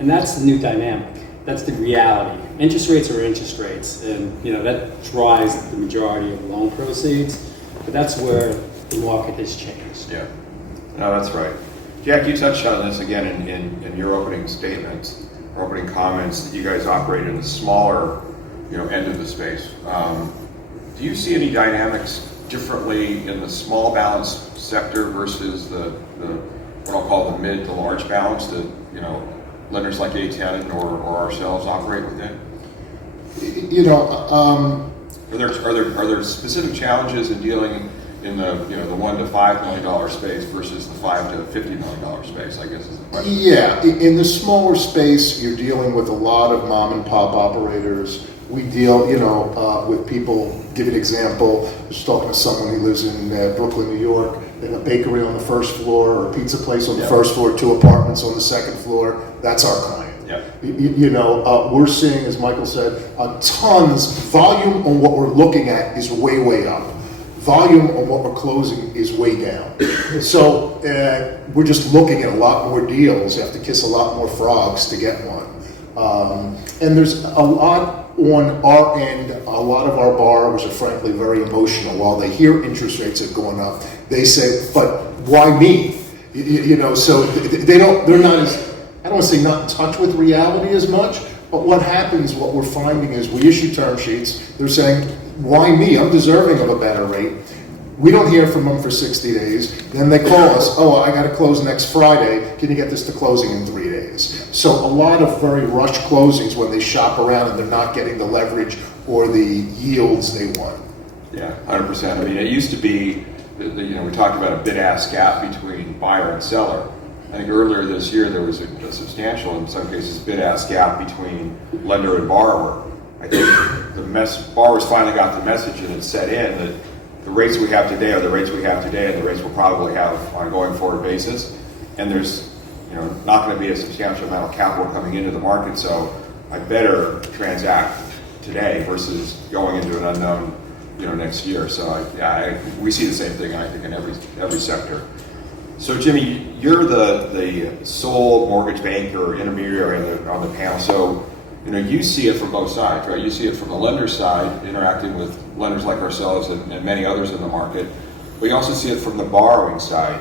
And that's the new dynamic. That's the reality. Interest rates are interest rates, and that drives the majority of loan proceeds. But that's where the market has changed. Yeah, no, that's right. Jack, you touched on this again in your opening statements, or opening comments, that you guys operate in the smaller, end of the space. Do you see any dynamics differently in the small balance sector versus the what I'll call the mid to large balance that lenders like A10 or ourselves operate within? Are there specific challenges in dealing in the the $1 to $5 million space versus the $5 to $50 million space? I guess is the question. Yeah, in the smaller space, you're dealing with a lot of mom and pop operators. We deal, with people. Give you an example. I was talking to someone who lives in Brooklyn, New York. They have a bakery on the first floor, or a pizza place on the first floor, 2 apartments on the second floor. That's our client. Yeah. We're seeing, as Michael said, tons. Volume on what we're looking at is way, way up. Volume on what we're closing is way down. So we're just looking at a lot more deals. You have to kiss a lot more frogs to get one. And there's a lot on our end. A lot of our borrowers are frankly very emotional. While they hear interest rates have gone up, they say, "But why me?" So they're not as, I don't want to say not in touch with reality as much. But what happens, what we're finding is we issue term sheets. They're saying, "Why me? I'm deserving of a better rate." We don't hear from them for 60 days. Then they call us, "Oh, I got to close next Friday. Can you get this to closing in 3 days?" So a lot of very rushed closings when they shop around and they're not getting the leverage or the yields they want. Yeah, 100%. I mean, it used to be, we talked about a bid-ask gap between buyer and seller. I think earlier this year there was a substantial, in some cases, bid-ask gap between lender and borrower. I think borrowers finally got the message and it set in that the rates we have today are the rates we have today, and the rates we'll probably have on a going forward basis. And there's not going to be a substantial amount of capital coming into the market, so I better transact today versus going into an unknown next year. So we see the same thing, I think, in every sector. So Jimmy, you're the sole mortgage banker intermediary on the panel. So you see it from both sides, right? You see it from the lender side, interacting with lenders like ourselves and many others in the market. But you also see it from the borrowing side.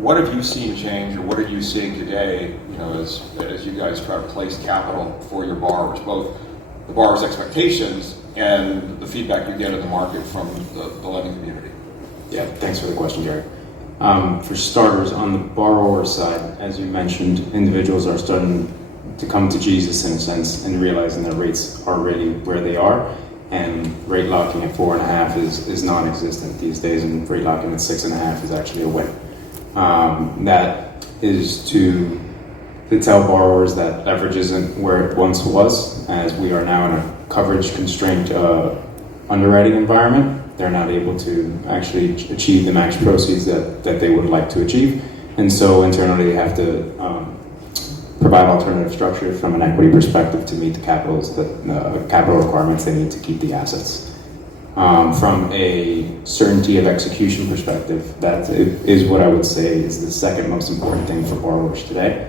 What have you seen change, or what are you seeing today? As you guys try to place capital for your borrowers, both the borrowers' expectations and the feedback you get in the market from the lending community. Yeah, thanks for the question, Jerry. For starters, on the borrower side, as you mentioned, individuals are starting to come to Jesus in a sense and realizing that rates are really where they are, and rate locking at 4.5 is non-existent these days, and rate locking at 6.5 is actually a win. That is to tell borrowers that leverage isn't where it once was, as we are now in a coverage constrained underwriting environment. They're not able to actually achieve the max proceeds that they would like to achieve, and so internally they have to provide alternative structure from an equity perspective to meet the capital requirements they need to keep the assets. From a certainty of execution perspective, that is what I would say is the second most important thing for borrowers today.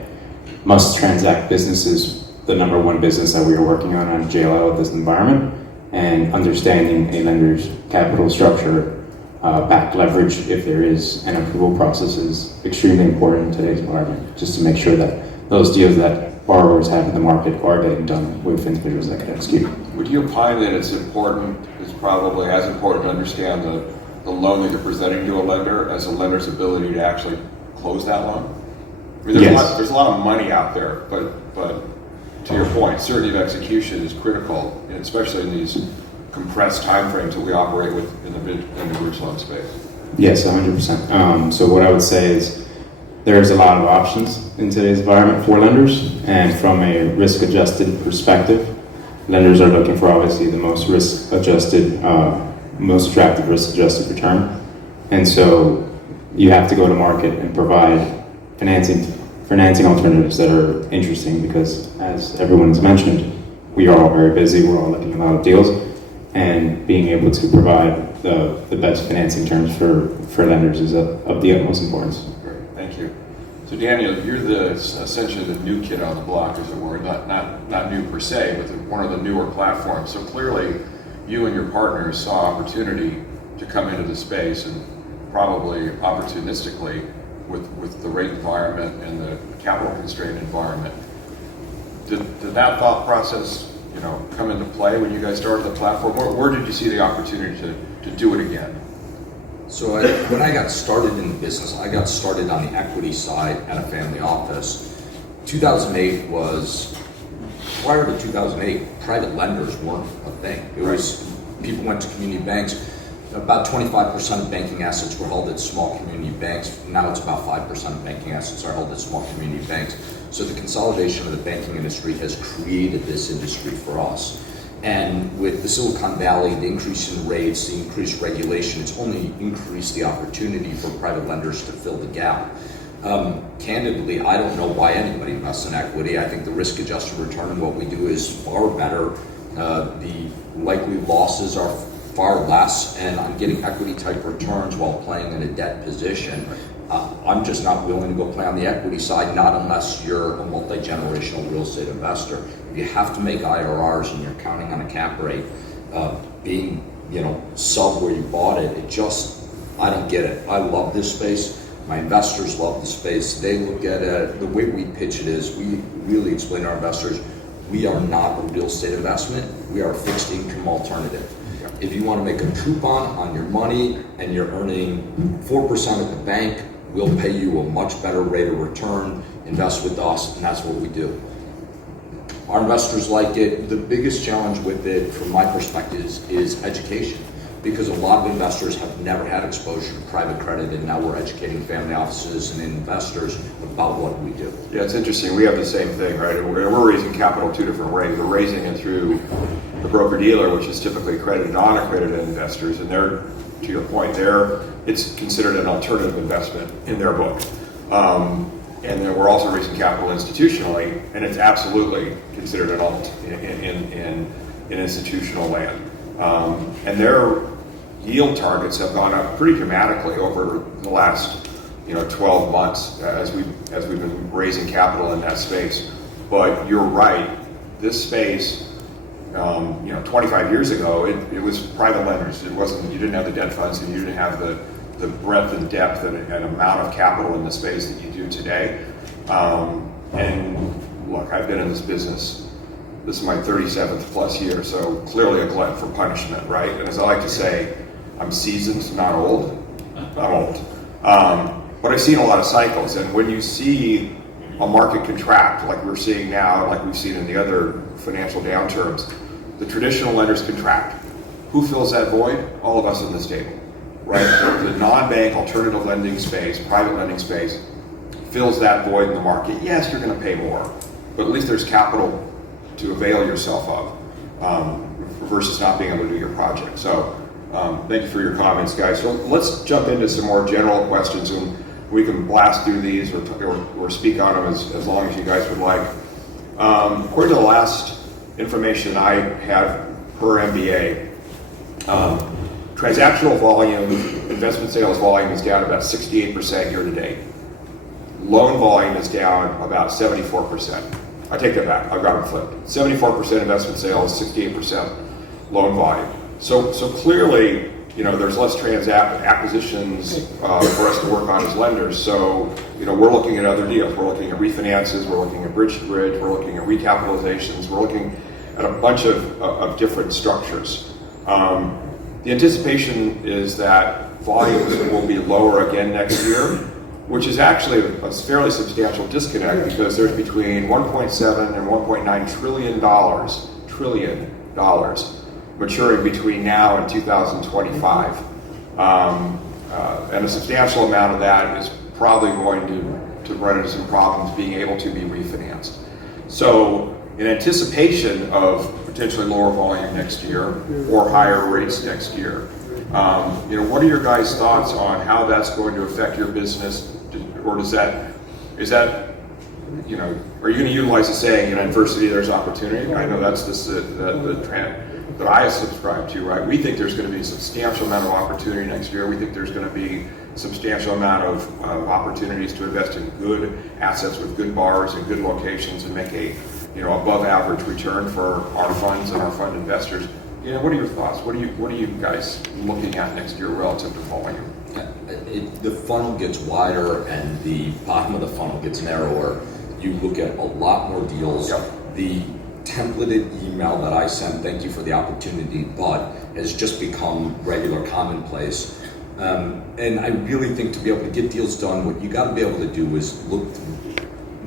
Must transact business is the number one business that we are working on JLL at this environment, and understanding a lender's capital structure, back leverage if there is an approval process is extremely important in today's environment, just to make sure that those deals that borrowers have in the market are getting done with individuals that can execute. Would you opine that it's probably as important to understand the loan that you're presenting to a lender as a lender's ability to actually close that loan? I mean, there's a lot of money out there, but to your point, certainty of execution is critical, especially in these compressed timeframes that we operate with in the bridge loan space. Yes, 100%. So what I would say is there's a lot of options in today's environment for lenders, and from a risk-adjusted perspective, lenders are looking for obviously the most risk-adjusted, most attractive risk-adjusted return, and so you have to go to market and provide financing alternatives that are interesting, because as everyone has mentioned, we are all very busy, we're all looking at a lot of deals, and being able to provide the best financing terms for lenders is of the utmost importance. Great, thank you. So Daniel, you're essentially the new kid on the block, as it were, not new per se, but one of the newer platforms. So clearly, you and your partners saw opportunity to come into the space, and probably opportunistically with the rate environment and the capital constrained environment. Did that thought process, come into play when you guys started the platform? Where did you see the opportunity to do it again? So when I got started in the business, I got started on the equity side at a family office. 2008 was prior to 2008, private lenders weren't a thing. It was, people went to community banks. About 25% of banking assets were held at small community banks. Now it's about 5% of banking assets are held at small community banks. So the consolidation of the banking industry has created this industry for us. And with the Silicon Valley, the increase in rates, the increased regulation, it's only increased the opportunity for private lenders to fill the gap. Candidly, I don't know why anybody invests in equity. I think the risk-adjusted return in what we do is far better. The likely losses are far less, and I'm getting equity-type returns while playing in a debt position. I'm just not willing to go play on the equity side, not unless you're a multi-generational real estate investor. If you have to make IRRs and you're counting on a cap rate being, sub where you bought it, I don't get it. I love this space. My investors love the space. They look at it, the way we pitch it is, we really explain to our investors, we are not a real estate investment, we are a fixed income alternative. If you want to make a coupon on your money and you're earning 4% at the bank, we'll pay you a much better rate of return, invest with us, and that's what we do. Our investors like it. The biggest challenge with it, from my perspective, is education. Because a lot of investors have never had exposure to private credit, and now we're educating family offices and investors about what we do. Yeah, it's interesting. We have the same thing, right? And we're raising capital two different ways. We're raising it through the broker-dealer, which is typically accredited, unaccredited investors, and they're, to your point, it's considered an alternative investment in their book. And then we're also raising capital institutionally, and it's absolutely considered an alt in institutional land. And their yield targets have gone up pretty dramatically over the last 12 months as we've been raising capital in that space. But you're right, this space 25 years ago it was private lenders. It wasn't, you didn't have the debt funds, and you didn't have the breadth and depth and amount of capital in the space that you do today. And look, I've been in this business. This is my 37th plus year, so clearly a glutton for punishment, right? And as I like to say, I'm seasoned, not old. I'm old. But I've seen a lot of cycles, and when you see a market contract like we're seeing now, like we've seen in the other financial downturns, the traditional lenders contract. Who fills that void? All of us in this table, right? The non-bank alternative lending space, private lending space, fills that void in the market. Yes, you're going to pay more, but at least there's capital to avail yourself of versus not being able to do your project. So thank you for your comments, guys. So let's jump into some more general questions, and we can blast through these or speak on them as long as you guys would like. According to the last information I have per MBA, transactional volume, investment sales volume is down about 68% year to date. Loan volume is down about 74%. I take that back, I've got them flipped. 74% investment sales, 68% loan volume. So clearly, there's less acquisitions for us to work on as lenders. So, we're looking at other deals. We're looking at refinances, we're looking at bridge to bridge, we're looking at recapitalizations, we're looking at a bunch of different structures. The anticipation is that volumes will be lower again next year, which is actually a fairly substantial disconnect because there's between $1.7 and $1.9 trillion maturing between now and 2025. And a substantial amount of that is probably going to run into some problems being able to be refinanced. So in anticipation of potentially lower volume next year or higher rates next year, what are your guys' thoughts on how that's going to affect your business? Or are you going to utilize the saying, in adversity there's opportunity? I know that's the trend that I subscribe to, right? We think there's going to be a substantial amount of opportunity next year. We think there's going to be a substantial amount of opportunities to invest in good assets with good borrowers and good locations and make a above average return for our funds and our fund investors. What are your thoughts? What are you guys looking at next year relative to volume? The funnel gets wider and the bottom of the funnel gets narrower. You look at a lot more deals. Yep. The templated email that I sent, thank you for the opportunity, but has just become regular commonplace. And I really think to be able to get deals done, what you got to be able to do is look through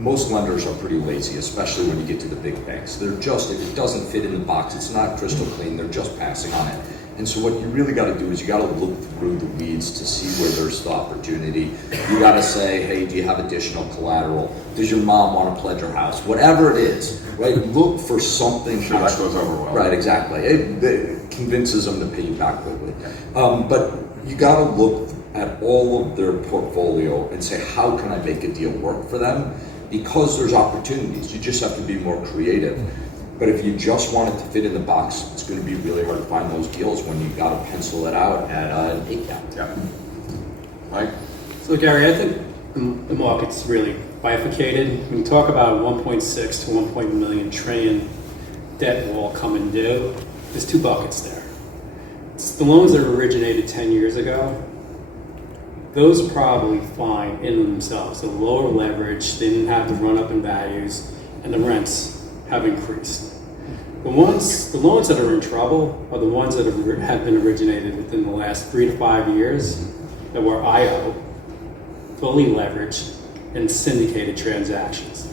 most lenders are pretty lazy, especially when you get to the big banks. They're just, if it doesn't fit in the box, it's not crystal clean, they're just passing on it. And so what you really got to do is you got to look through the weeds to see where there's the opportunity. You got to say, hey, do you have additional collateral? Does your mom want to pledge her house? Whatever it is, right? Look for something. Sure, that goes over well. Right, exactly. It convinces them to pay you back quickly. But you got to look at all of their portfolio and say, how can I make a deal work for them? Because there's opportunities. You just have to be more creative. But if you just want it to fit in the box, it's going to be really hard to find those deals when you got to pencil it out at an 8 cap. Yeah. Mike? So Gary, I think the market's really bifurcated. When you talk about 1.6 to 1.1 trillion debt wall coming due, there's two buckets there. It's the loans that originated 10 years ago. Those are probably fine in themselves. The lower leverage, they didn't have the run up in values, and the rents have increased. The loans that are in trouble are the ones that have been originated within the last 3 to 5 years that were IO, fully leveraged, and syndicated transactions.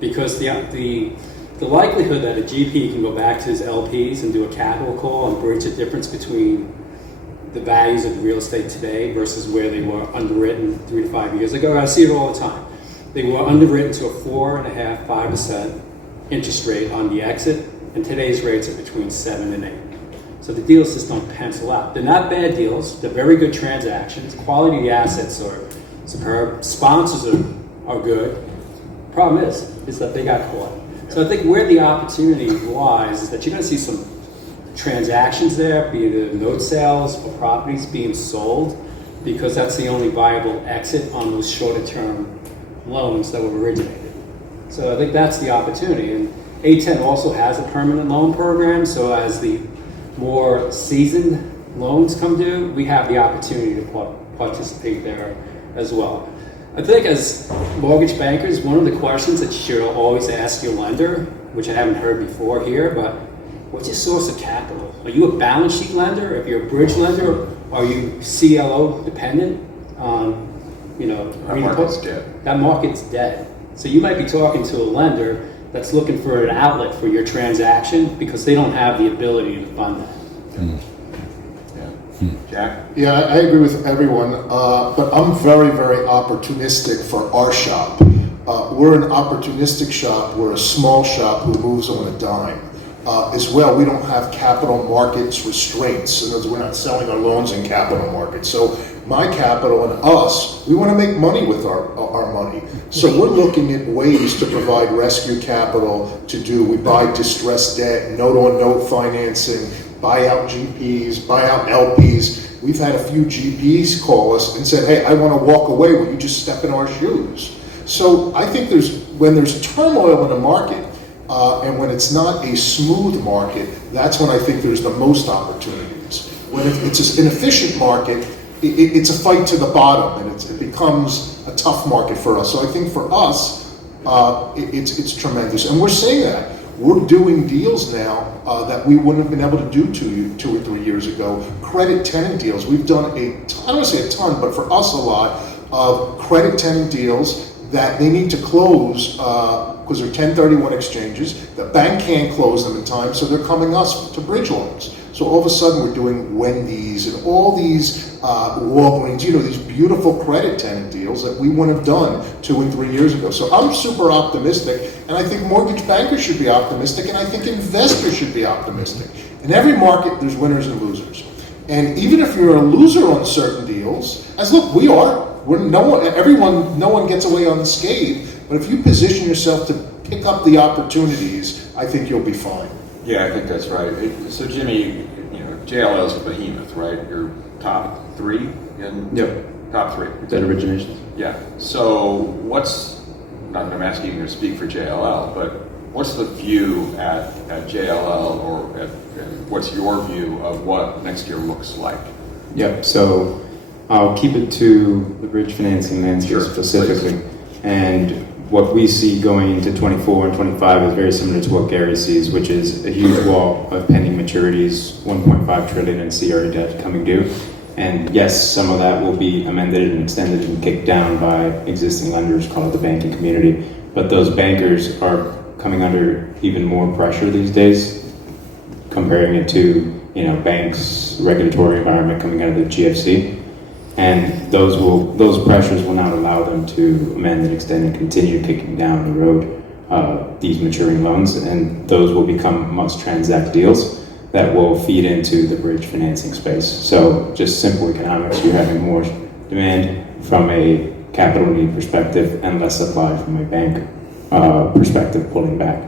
Because the likelihood that a GP can go back to his LPs and do a capital call and bridge the difference between the values of real estate today versus where they were underwritten 3 to 5 years ago, I see it all the time. They were underwritten to a 4.5%, 5% interest rate on the exit, and today's rates are between 7 and 8. So the deals just don't pencil out. They're not bad deals. They're very good transactions. Quality of the assets are superb. Sponsors are good. Problem is that they got caught. So I think where the opportunity lies is that you're going to see some transactions there, be it note sales or properties being sold, because that's the only viable exit on those shorter term loans that were originated. So I think that's the opportunity. And A10 also has a permanent loan program, so as the more seasoned loans come due, we have the opportunity to participate there as well. I think as mortgage bankers, one of the questions that you should always ask your lender, which I haven't heard before here, but what's your source of capital? Are you a balance sheet lender? If you're a bridge lender, are you CLO dependent? That market's dead. That market's dead. So you might be talking to a lender that's looking for an outlet for your transaction because they don't have the ability to fund that. Jack? Yeah, I agree with everyone, but I'm very, very opportunistic for our shop. We're an opportunistic shop. We're a small shop who moves on a dime. As well, we don't have capital markets restraints. In other words, we're not selling our loans in capital markets. So my capital and us, we want to make money with our money. So we're looking at ways to provide rescue capital we buy distressed debt, note-on-note financing, buy out GPs, buy out LPs. We've had a few GPs call us and said, hey, I want to walk away. Will you just step in our shoes? So I think when there's turmoil in the market, and when it's not a smooth market, that's when I think there's the most opportunities. When it's an inefficient market, it's a fight to the bottom, and it becomes a tough market for us. So I think for us, it's tremendous. And we're seeing that. We're doing deals now that we wouldn't have been able to do 2 or 3 years ago. Credit tenant deals. We've done I don't want to say a ton, but for us a lot of credit tenant deals that they need to close because they're 1031 exchanges. The bank can't close them in time, so they're coming us to bridge loans. So all of a sudden we're doing Wendy's and all these Walgreens, these beautiful credit tenant deals that we wouldn't have done 2 and 3 years ago. So I'm super optimistic, and I think mortgage bankers should be optimistic, and I think investors should be optimistic. In every market, there's winners and losers. And even if you're a loser on certain deals, we are. No one gets away unscathed. But if you position yourself to pick up the opportunities, I think you'll be fine. Yeah, I think that's right. So Jimmy, JLL is a behemoth, right? You're top 3 in top 3. Debt originations. Yeah. So not that I'm asking you to speak for JLL, but what's the view at JLL, or what's your view of what next year looks like? Yep. So I'll keep it to the bridge financing landscape specifically. Please. And what we see going into 24 and 25 is very similar to what Gary sees, which is a huge wall of pending maturities, 1.5 trillion in CRE debt coming due. And yes, some of that will be amended and extended and kicked down by existing lenders, call it the banking community. But those bankers are coming under even more pressure these days, comparing it to banks, regulatory environment coming out of the GFC, and those pressures will not allow them to amend and extend and continue kicking down the road these maturing loans, and those will become must-transact deals that will feed into the bridge financing space. So just simple economics, you're having more demand from a capital need perspective and less supply from a bank perspective pulling back,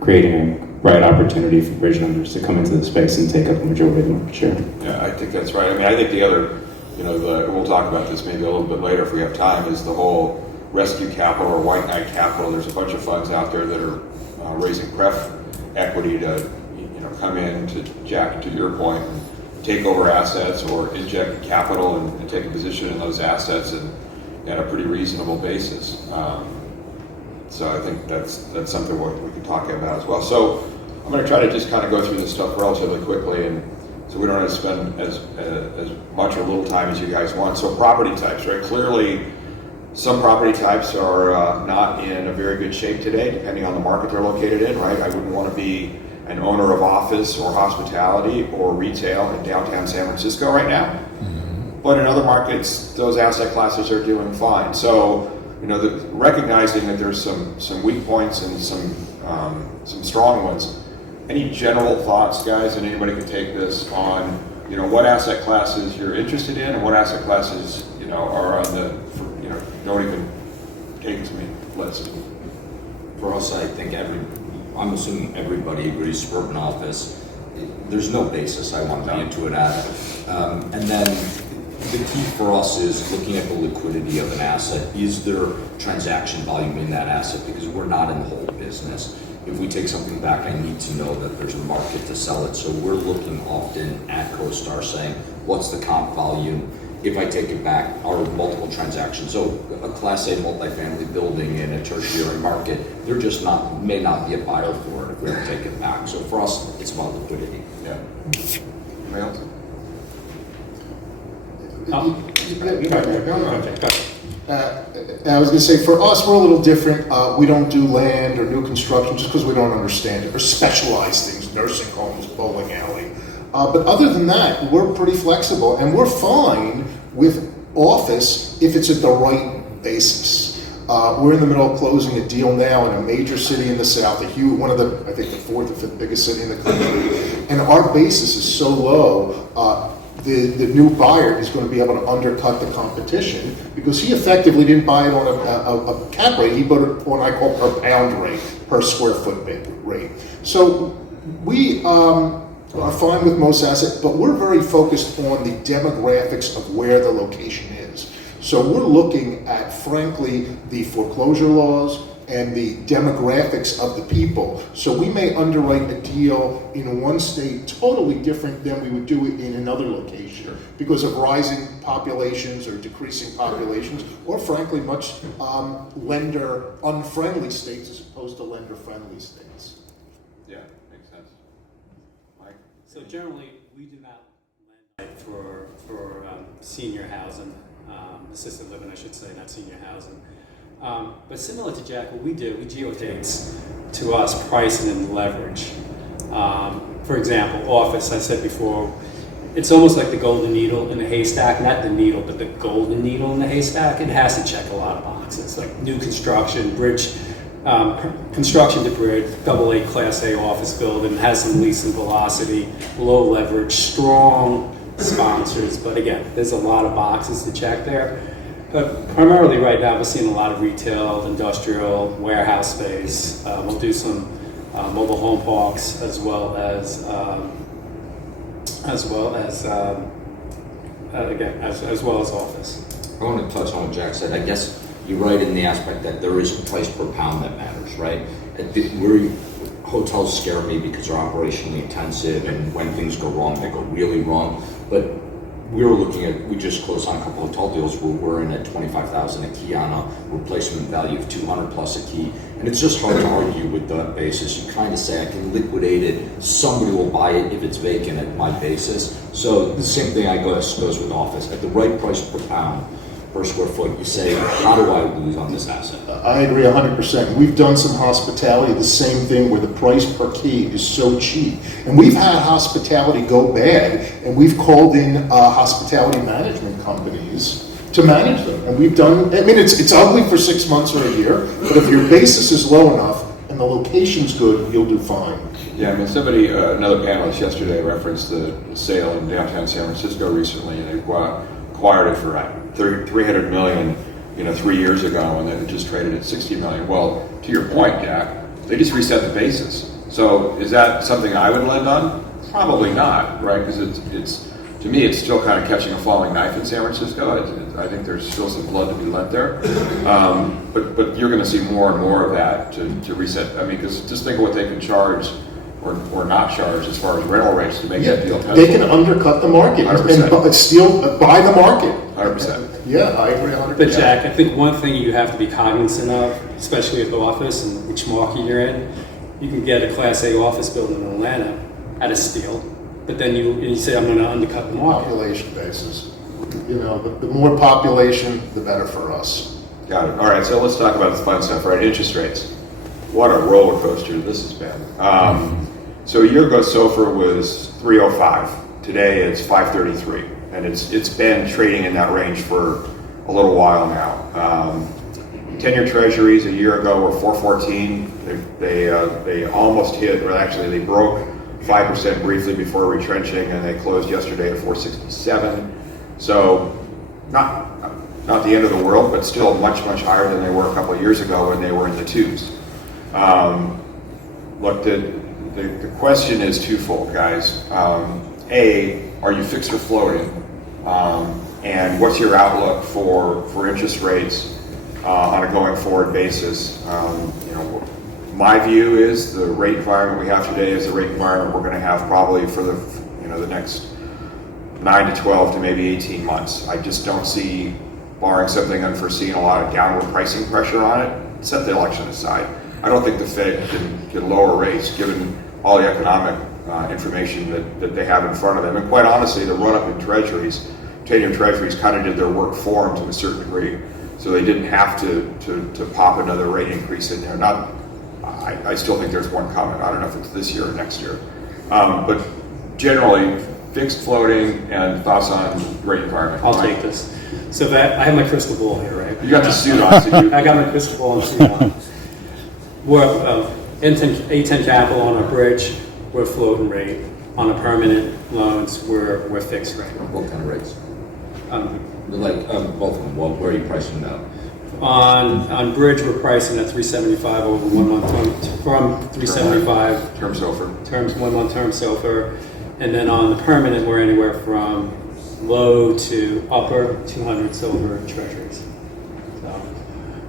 creating a right opportunity for bridge lenders to come into the space and take up the majority of the market share. Yeah, I think that's right. I mean, I think the other, we'll talk about this maybe a little bit later if we have time, is the whole rescue capital or white knight capital. There's a bunch of funds out there that are raising pref equity to, come in to, Jack, to your point, and take over assets or inject capital and take a position in those assets at a pretty reasonable basis. So I think that's something we can talk about as well. So I'm going to try to just kind of go through this stuff relatively quickly, and so we don't have to spend as much or little time as you guys want. So property types, right? Clearly, some property types are not in a very good shape today, depending on the market they're located in, right? I wouldn't want to be an owner of office or hospitality or retail in downtown San Francisco right now. Mm-hmm. But in other markets, those asset classes are doing fine. So, recognizing that there's some weak points and some strong ones. Any general thoughts, guys, and anybody can take this on, what asset classes you're interested in and what asset classes, are on the, don't even take to me list. For us, I think I'm assuming everybody agrees suburban office, there's no basis I want to be into it at. And then the key for us is looking at the liquidity of an asset. Is there transaction volume in that asset? Because we're not in the whole business. If we take something back, I need to know that there's a market to sell it. So we're looking often at CoStar saying, what's the comp volume? If I take it back, are multiple transactions. So a Class A multifamily building in a tertiary market, there just may not be a buyer for it if we don't take it back. So for us, it's about liquidity. Yeah. Anybody else? I was going to say, for us, we're a little different. We don't do land or new construction just because we don't understand it, or specialized things, nursing homes, bowling alley. But other than that, we're pretty flexible, and we're fine with office if it's at the right basis. We're in the middle of closing a deal now in a major city in the South, one of the, I think, the fourth or fifth biggest city in the country, and our basis is so low, the new buyer is going to be able to undercut the competition because he effectively didn't buy it on a cap rate, he bought it on what I call per pound rate, per square foot rate. So we are fine with most assets, but we're very focused on the demographics of where the location is. So we're looking at, frankly, the foreclosure laws and the demographics of the people. So we may underwrite a deal in one state totally different than we would do it in another location because of rising populations or decreasing populations, or frankly, much lender-unfriendly states as opposed to lender-friendly states. Yeah, makes sense. Mike? So generally, we do not lend for senior housing, assisted living, I should say, not senior housing. But similar to Jack, what we do, we geodates to us pricing and leverage. For example, office, I said before, it's almost like the golden needle in the haystack, not the needle, but the golden needle in the haystack. It has to check a lot of boxes, like new construction, bridge, construction to bridge, AA Class A office building, has some leasing velocity, low leverage, strong sponsors. But again, there's a lot of boxes to check there. But primarily right now, we're seeing a lot of retail, industrial, warehouse space. We'll do some mobile home parks as well as office. I want to touch on what Jack said. I guess you're right in the aspect that there is a price per pound that matters, right? Hotels scare me because they're operationally intensive, and when things go wrong, they go really wrong. But we just closed on a couple of hotel deals where we're in at $25,000 a key on a replacement value of $200 plus a key. And it's just hard to argue with that basis. You kind of say, I can liquidate it, somebody will buy it if it's vacant at my basis. So the same thing goes with office. At the right price per pound, per square foot, you say, how do I lose on this asset? I agree 100%. We've done some hospitality, the same thing, where the price per key is so cheap. And we've had hospitality go bad, and we've called in hospitality management companies to manage them. And we've done, I mean, it's ugly for 6 months or a year, but if your basis is low enough and the location's good, you'll do fine. Yeah, I mean, somebody, another panelist yesterday referenced the sale in downtown San Francisco recently, and they acquired it for $300 million, 3 years ago, and then it just traded at $60 million. Well, to your point, Jack, they just reset the basis. So is that something I would lend on? Probably not, right? Because it's to me, it's still kind of catching a falling knife in San Francisco. I think there's still some blood to be let there. But you're going to see more and more of that to reset. I mean, because just think of what they can charge or not charge as far as rental rates to make that deal pencil. They can undercut the market 100%. and still buy the market. 100%. Yeah, I agree 100%. But Jack, I think one thing you have to be cognizant of, especially at the office and which market you're in, you can get a Class A office building in Atlanta at a steal, but then you say, I'm going to undercut the market. Population basis. The more population, the better for us. Got it. All right, so let's talk about the fun stuff, right? Interest rates. What a roller coaster this has been. So a year ago, SOFR was 305. Today, it's 533, and it's been trading in that range for a little while now. 10-year Treasuries a year ago were 414. They almost hit, or actually they broke 5% briefly before retrenching, and they closed yesterday at 467. So not the end of the world, but still much higher than they were a couple of years ago when they were in the twos. Look, the question is twofold, guys. A, are you fixed or floating? And what's your outlook for interest rates on a going forward basis? My view is the rate environment we have today is the rate environment we're going to have probably for the next 9 to 12 to maybe 18 months. I just don't see, barring something unforeseen, a lot of downward pricing pressure on it. Set the election aside. I don't think the Fed can lower rates given all the economic information that they have in front of them. And quite honestly, the run-up in treasuries, 10-year treasuries kind of did their work for them to a certain degree. So they didn't have to pop another rate increase in there. I still think there's one coming. I don't know if it's this year or next year. But generally, fixed, floating, and thoughts on rate environment. I'll take this. So I have my crystal ball here, right? You got the suit on. So I got my crystal ball and suit on. We're A10 capital on a bridge, we're floating rate. On a permanent loans, we're fixed rate. What kind of rates? Both of them. Well, where are you pricing them now? On bridge, we're pricing at 375 over 1 month from 375 term SOFR. Terms 1 month term SOFR, and then on the permanent, we're anywhere from low to upper 200 SOFR treasuries.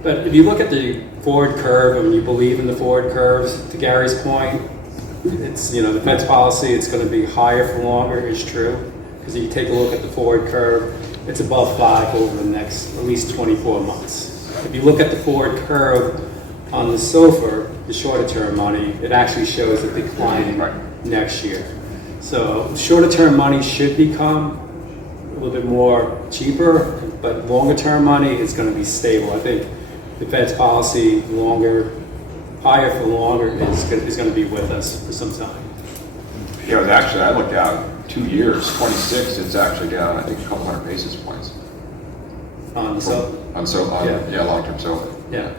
But if you look at the forward curve and you believe in the forward curves, to Gary's point, it's the Fed's policy, it's going to be higher for longer is true. Because if you take a look at the forward curve, it's above 5 over the next at least 24 months. If you look at the forward curve on the SOFR, the shorter term money, it actually shows a decline next year. So shorter term money should become a little bit more cheaper, but longer term money is going to be stable. I think the Fed's policy, higher for longer, is going to be with us for some time. Yeah, actually, I looked out 2 years, 26. It's actually down, I think, a couple hundred basis points. On long-term SOFR. Yeah.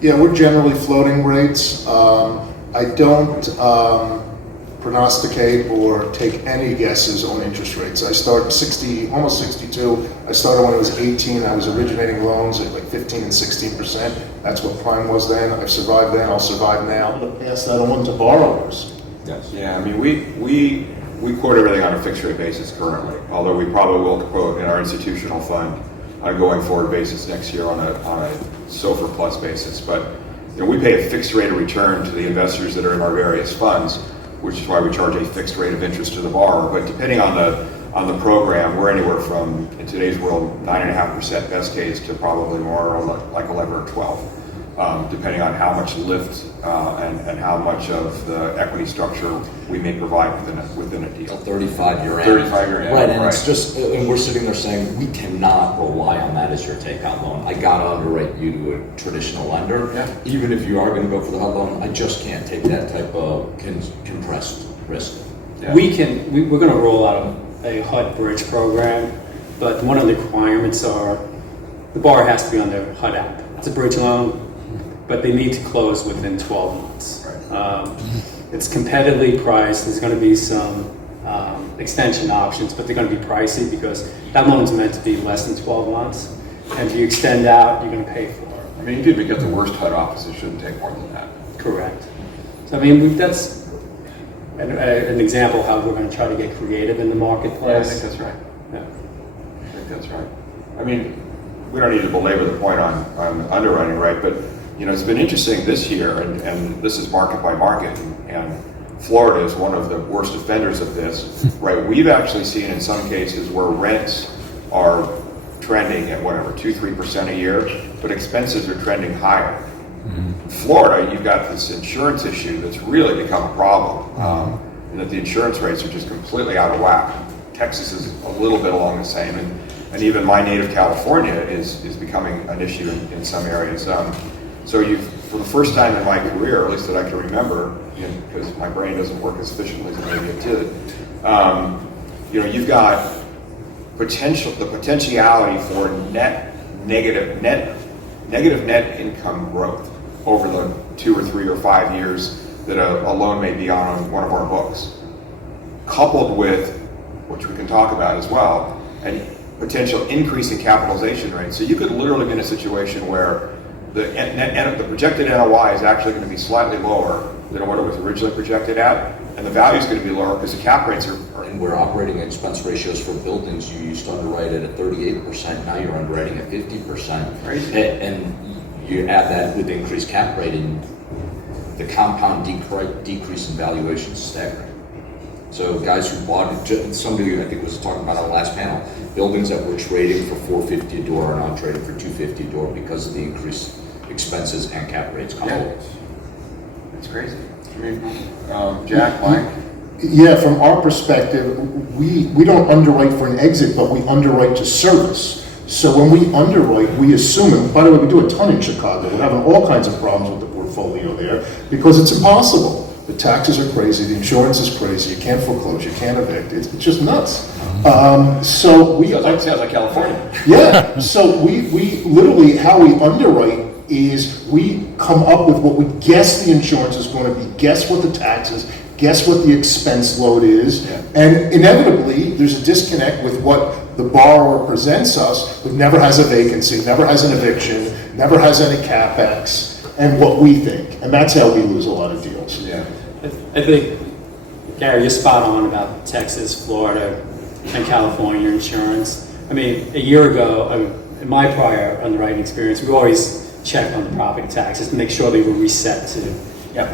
Yeah, we're generally floating rates. I don't prognosticate or take any guesses on interest rates. I started almost 62. I started when I was 18. I was originating loans at like 15 and 16%. That's what prime was then. I've survived then. I'll survive now. I'm going to pass that on to borrowers. Yes. Yeah, I mean, we quote everything on a fixed rate basis currently, although we probably will quote in our institutional fund on a going forward basis next year on a SOFR plus basis. But we pay a fixed rate of return to the investors that are in our various funds, which is why we charge a fixed rate of interest to the borrower. But depending on the program, we're anywhere from, in today's world, 9.5% best case to probably more like 11 or 12. depending on how much lift and how much of the equity structure we may provide within a deal. 35-year 35-year end. Right, and it's just, and we're sitting there saying, we cannot rely on that as your takeout loan. I gotta underwrite you to a traditional lender. Yeah. Even if you are gonna go for the HUD loan, I just can't take that type of compressed risk. Yeah. We're gonna roll out a HUD bridge program, but one of the requirements are, the borrower has to be on their HUD app. It's a bridge loan, but they need to close within 12 months. It's competitively priced. There's going to be some extension options, but they're going to be pricey because that loan's meant to be less than 12 months. And if you extend out, you're going to pay for it. I mean, even if you get the worst HUD office, it shouldn't take more than that. Correct. So, I mean, that's an example of how we're going to try to get creative in the marketplace. Yeah, I think that's right. Yeah. I think that's right. I mean, we don't need to belabor the point on underwriting, right? But you know, it's been interesting this year, and this is market by market, and Florida is one of the worst offenders of this, right? We've actually seen in some cases where rents are trending at whatever, 2-3% a year, but expenses are trending higher. In Florida, you've got this insurance issue that's really become a problem, and that the insurance rates are just completely out of whack. Texas is a little bit along the same, and even my native California is becoming an issue in some areas. So for the first time in my career, at least that I can remember, because my brain doesn't work as efficiently as maybe it did, you know, you've got the potentiality for negative net income growth over the 2 or 3 or 5 years that a loan may be on one of our books, coupled with, which we can talk about as well, a potential increase in capitalization rates. So you could literally be in a situation where the projected NOI is actually going to be slightly lower than what it was originally projected at, and the value is going to be lower because the cap rates are. And we're operating expense ratios for buildings. You used to underwrite it at 38%. Now you're underwriting at 50%. Right. And you add that with the increased cap rate, and the compound decrease in valuation is staggering. So guys who bought it, somebody I think was talking about on the last panel, buildings that were trading for $450 a door are now trading for $250 a door because of the increased expenses and cap rates. Yeah. It's crazy. I mean, Jack, Mike? Yeah, from our perspective, we don't underwrite for an exit, but we underwrite to service. So when we underwrite, we assume, and by the way, we do a ton in Chicago. We're having all kinds of problems with the portfolio there because it's impossible. The taxes are crazy, the insurance is crazy, you can't foreclose, you can't evict, it's just nuts. So we... Sounds like California. Yeah, so we literally, how we underwrite is we come up with what we guess the insurance is going to be, guess what the taxes, guess what the expense load is, and inevitably there's a disconnect with what the borrower presents us, but never has a vacancy, never has an eviction, never has any capex, and what we think. And that's how we lose a lot of deals. Yeah. I think, Gary, you're spot on about Texas, Florida, and California insurance. I mean, a year ago, in my prior underwriting experience, we always checked on the property taxes to make sure they were reset to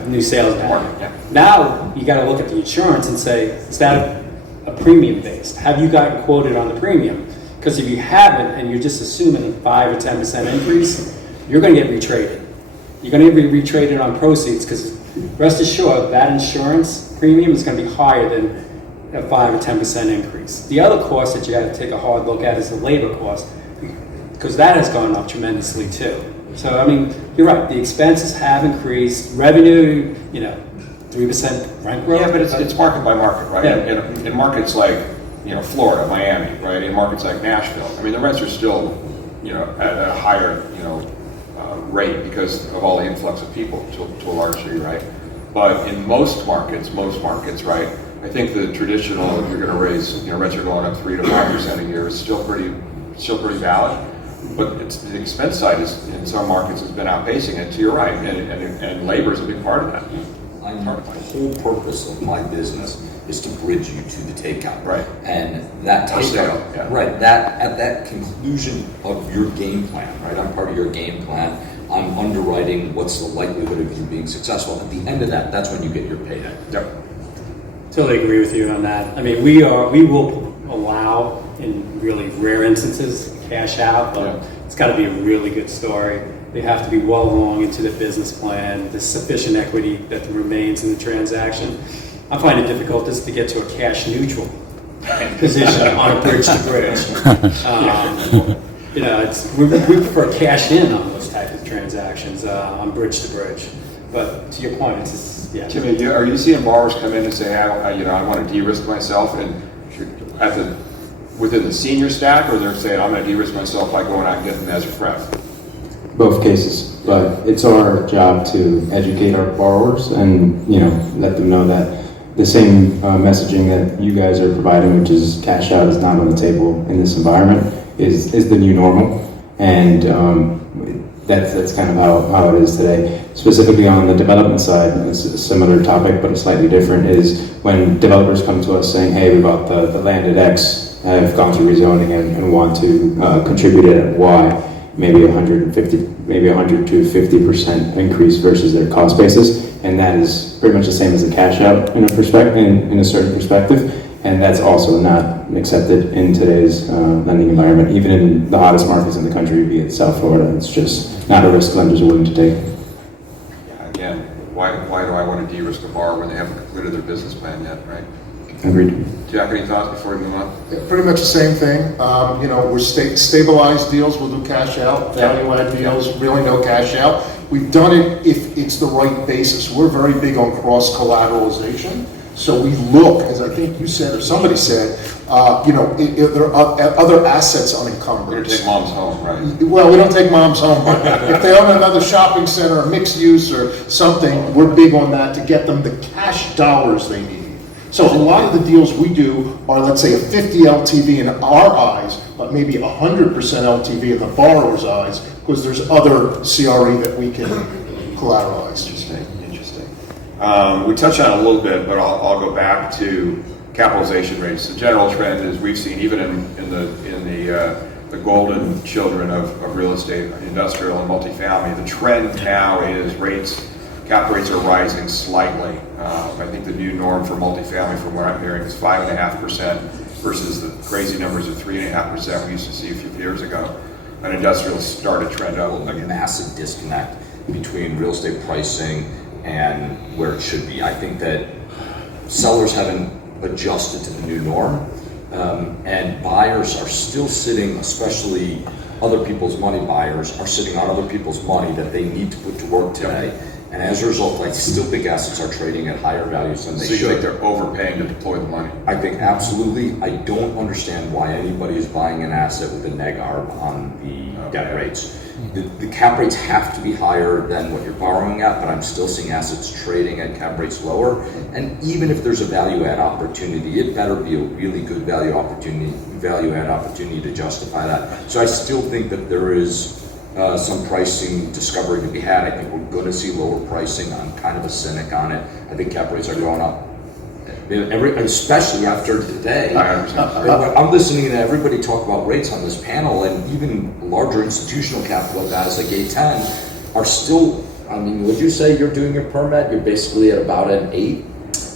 new sales value. Now, you got to look at the insurance and say, is that a premium based? Have you gotten quoted on the premium? Because if you haven't, and you're just assuming a 5 or 10% increase, you're going to get retraded. You're going to be retraded on proceeds because rest assured that insurance premium is going to be higher than a 5 or 10% increase. The other cost that you got to take a hard look at is the labor cost because that has gone up tremendously too. So, I mean, you're right. The expenses have increased. Revenue, 3% rent growth. Yeah, but it's market by market, right? Yeah. In markets like, Florida, Miami, right? In markets like Nashville, I mean, the rents are still, at a higher, rate because of all the influx of people to a large degree, right? But in most markets, right? I think the traditional, if you're going to raise, rents are going up 3 to 5% a year is still pretty valid. But the expense side is in some markets has been outpacing it. To your right, and labor is a big part of that. The whole purpose of my business is to bridge you to the takeout. Right. And that takeout, right? That at that conclusion of your game plan, right? I'm part of your game plan. I'm underwriting what's the likelihood of you being successful. At the end of that, that's when you get your payday. Yep. Totally agree with you on that. I mean, we will allow in really rare instances cash out, but it's got to be a really good story. They have to be well along into the business plan. There's sufficient equity that remains in the transaction. I find it difficult just to get to a cash neutral position on a bridge to bridge. You know, we prefer cash in on those type of transactions on bridge to bridge. But to your point, it's just, yeah. Jimmy, are you seeing borrowers come in and say, I want to de-risk myself, and within the senior stack, or they're saying, I'm going to de-risk myself by going out and getting as a pref? Both cases, but it's our job to educate our borrowers and let them know that the same messaging that you guys are providing, which is cash out is not on the table in this environment, is the new normal, and that's kind of how it is today. Specifically on the development side, it's a similar topic but a slightly different, is when developers come to us saying, hey, we bought the land at X, have gone through rezoning and want to contribute it at Y, maybe 100 to 50% increase versus their cost basis, and that is pretty much the same as a cash out in a certain perspective. And that's also not accepted in today's lending environment, even in the hottest markets in the country, be it South Florida. It's just not a risk lenders are willing to take. Again, why do I want to de-risk a borrower when they haven't completed their business plan yet, right? Agreed. Jack, any thoughts before we move on? Yeah, pretty much the same thing. We're stabilized deals, we'll do cash out. Value add deals, really no cash out. We've done it if it's the right basis. We're very big on cross collateralization. So we look, as I think you said or somebody said, if there are other assets unencumbered. We're going to take moms home, right? Well, we don't take moms home, but if they own another shopping center or mixed use or something, we're big on that to get them the cash dollars they need. So a lot of the deals we do are, let's say, a 50 LTV in our eyes, but maybe 100% LTV in the borrower's eyes, because there's other CRE that we can collateralize. Interesting. We touched on it a little bit, but I'll go back to capitalization rates. The general trend is we've seen even in the golden children of real estate, industrial and multifamily, the trend now is cap rates are rising slightly. I think the new norm for multifamily, from what I'm hearing, is 5.5% versus the crazy numbers of 3.5% we used to see a few years ago. And industrial started to trend up. A massive disconnect between real estate pricing and where it should be. I think that sellers haven't adjusted to the new norm, and buyers are still sitting, especially other people's money buyers, are sitting on other people's money that they need to put to work today. And as a result, I still think assets are trading at higher values than they should. So you think they're overpaying to deploy the money? I think absolutely. I don't understand why anybody is buying an asset with a neg arb on the debt rates. The cap rates have to be higher than what you're borrowing at, but I'm still seeing assets trading at cap rates lower. And even if there's a value add opportunity, it better be a really good value add opportunity to justify that. So I still think that there is some pricing discovery to be had. I think we're going to see lower pricing. I'm kind of a cynic on it. I think cap rates are going up. Especially after today. I'm listening to everybody talk about rates on this panel, and even larger institutional capital guys like A10 are still, would you say you're doing your permit? You're basically at about an 8?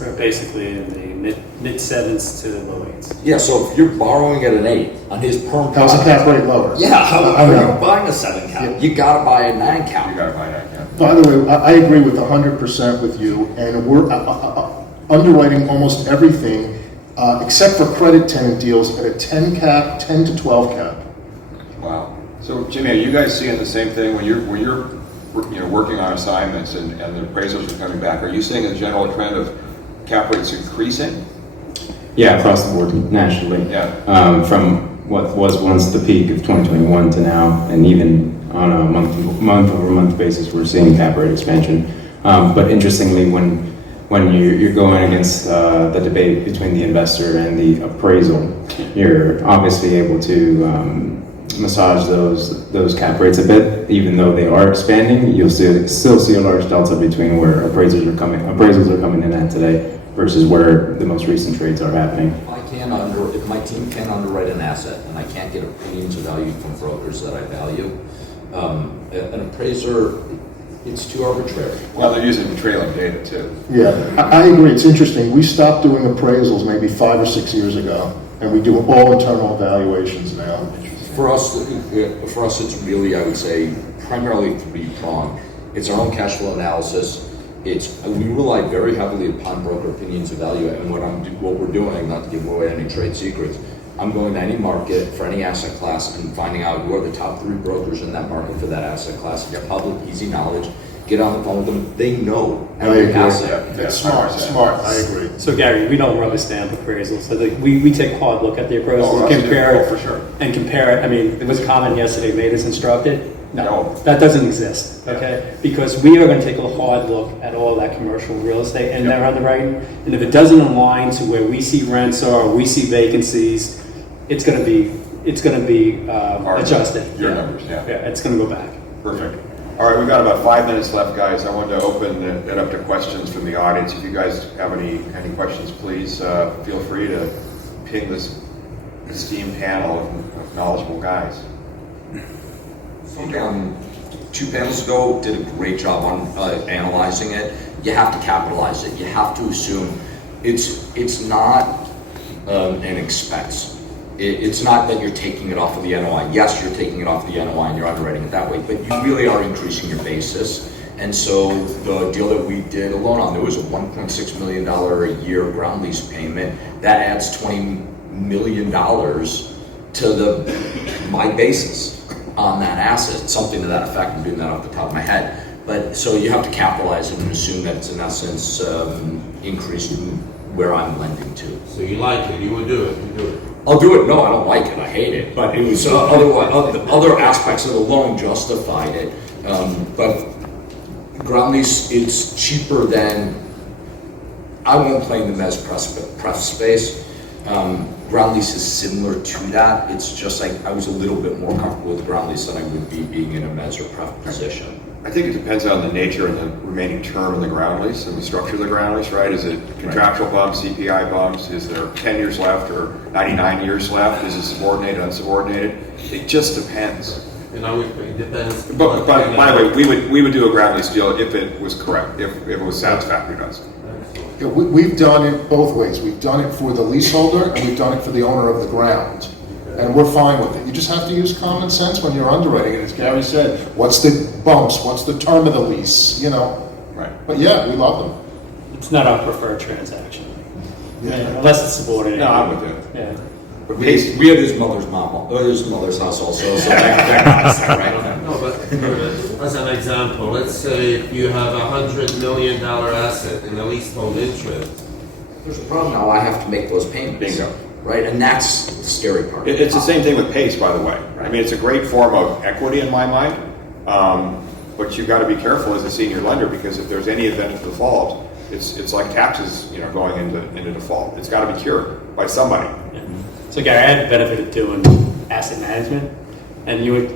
We're basically in the mid 7s to low 8s. Yeah, so if you're borrowing at an 8 on his perm, how's the cap rate lower? Yeah, how are you buying a 7 cap? Yeah. You gotta buy a 9 cap. You gotta buy a 9 cap. By the way, I agree with 100% with you, and we're underwriting almost everything except for credit tenant deals at a 10 cap, 10 to 12 cap. Wow. So Jimmy, are you guys seeing the same thing when you're working on assignments and the appraisals are coming back? Are you seeing a general trend of cap rates increasing? Yeah, across the board nationally. Yeah. From what was once the peak of 2021 to now, and even on a month-over-month basis, we're seeing cap rate expansion. But interestingly, when you're going against the debate between the investor and the appraisal, you're obviously able to massage those cap rates a bit. Even though they are expanding, you'll still see a large delta between where appraisals are coming in at today versus where the most recent trades are happening. If my team can't underwrite an asset and I can't get opinions of value from brokers that I value, an appraiser, it's too arbitrary. Well, they're using the trailing data too. Yeah, I agree. It's interesting. We stopped doing appraisals maybe 5 or 6 years ago, and we do all internal evaluations now. For us, it's really, I would say, primarily three-pronged. It's our own cash flow analysis. We rely very heavily upon broker opinions of value, and what we're doing, not to give away any trade secrets, I'm going to any market for any asset class and finding out who are the top 3 brokers in that market for that asset class. It's public, easy knowledge. Get on the phone with them. They know every asset. That's smart. I agree. So Gary, we don't rubber stamp appraisals. So we take a hard look at the appraisal, compare it, for sure. and compare it. I mean, there was a comment yesterday made as instructed. No, that doesn't exist. Okay, because we are going to take a hard look at all that commercial real estate and their underwriting, and if it doesn't align to where we see rents are, or we see vacancies, it's going to be adjusted. Your numbers, yeah. Yeah, it's going to go back. Perfect. All right, we've got about 5 minutes left, guys. I wanted to open it up to questions from the audience. If you guys have any questions, please feel free to ping this esteemed panel of knowledgeable guys. 2 panels ago did a great job on analyzing it. You have to capitalize it. You have to assume it's not an expense. It's not that you're taking it off of the NOI. Yes, you're taking it off the NOI and you're underwriting it that way, but you really are increasing your basis. And so the deal that we did alone on, there was a $1.6 million a year ground lease payment. That adds $20 million to my basis on that asset, something to that effect. I'm doing that off the top of my head. But so you have to capitalize it and assume that it's in essence increased where I'm lending to. So you like it, you would do it, you do it. I'll do it. No, I don't like it. I hate it. But it was other aspects of the loan justified it. But ground lease, it's cheaper than, I won't play in the mezz pref space. Ground lease is similar to that. It's just like I was a little bit more comfortable with ground lease than I would be being in a mezz or pref position. I think it depends on the nature and the remaining term of the ground lease and the structure of the ground lease, right? Is it contractual bumps, CPI bumps? Is there 10 years left or 99 years left? Is it subordinated, unsubordinated? It just depends. You know, it depends. But by the way, we would do a ground lease deal if it was correct, if it was satisfactory to us. Yeah, we've done it both ways. We've done it for the leaseholder and we've done it for the owner of the ground. And we're fine with it. You just have to use common sense when you're underwriting it. As Gary said, what's the bumps? What's the term of the lease? You know. Right. But yeah, we love them. It's not our preferred transaction. Yeah. Unless it's subordinated. No, I'm with you. Yeah. But we had his mother's house also, so that right? No, but as an example, let's say if you have $100 million asset in a leasehold interest. There's a problem now. I have to make those payments. Bingo. Right, and that's the scary part. It's the same thing with PACE, by the way. I mean, it's a great form of equity in my mind, but you've got to be careful as a senior lender because if there's any event of default, it's like taxes, going into default. It's got to be cured by somebody. Yeah. So Gary, I had the benefit of doing asset management, and you would,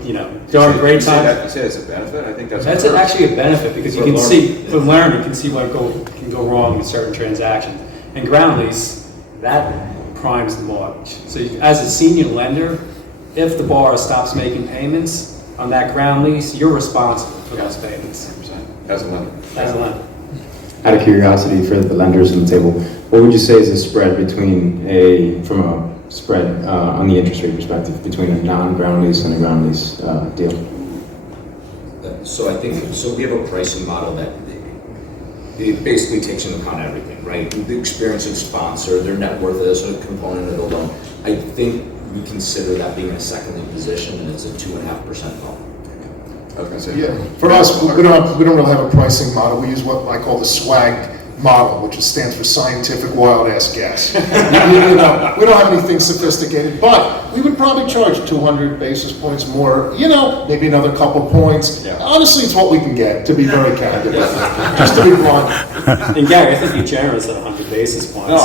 during great times. You say it's a benefit? I think that's actually a benefit because you can see, for learning, you can see what can go wrong with certain transactions. And ground lease, that primes the mortgage. So as a senior lender, if the borrower stops making payments on that ground lease, you're responsible for those payments. 100%. As a lender. As a lender. Out of curiosity for the lenders on the table, what would you say is the spread from a spread on the interest rate perspective between a non-ground lease and a ground lease deal? So we have a pricing model that it basically takes into account everything, right? The experience of the sponsor, their net worth as a component of the loan. I think we consider that being a second lien position, and it's a 2.5% loan. I was going to say. Yeah. For us, we don't really have a pricing model. We use what I call the SWAG model, which stands for scientific wild ass guess. We don't have anything sophisticated, but we would probably charge 200 basis points more, maybe another couple points. Yeah. Honestly, it's what we can get, to be very candid. Just to be blunt. And Gary, I think you're generous at 100 basis points. No,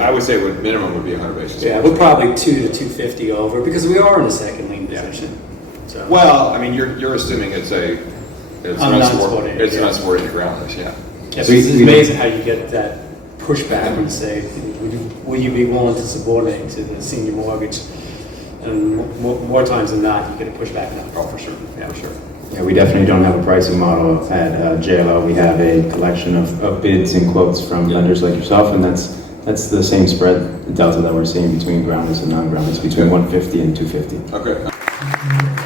I would say minimum would be 100 basis points. Yeah, we're probably 2 to 250 over because we are in a second lien position. So. Well, I mean, you're assuming it's an unsupported ground lease, yeah. Yeah, so it's amazing how you get that pushback when you say, will you be willing to subordinate to the senior mortgage? And more times than not, you get a pushback on that. Oh, for sure. Yeah, for sure. Yeah, we definitely don't have a pricing model at JLL. We have a collection of bids and quotes from lenders like yourself, and that's the same spread, the delta that we're seeing between ground lease and non-ground lease, between 150 and 250. Okay. you.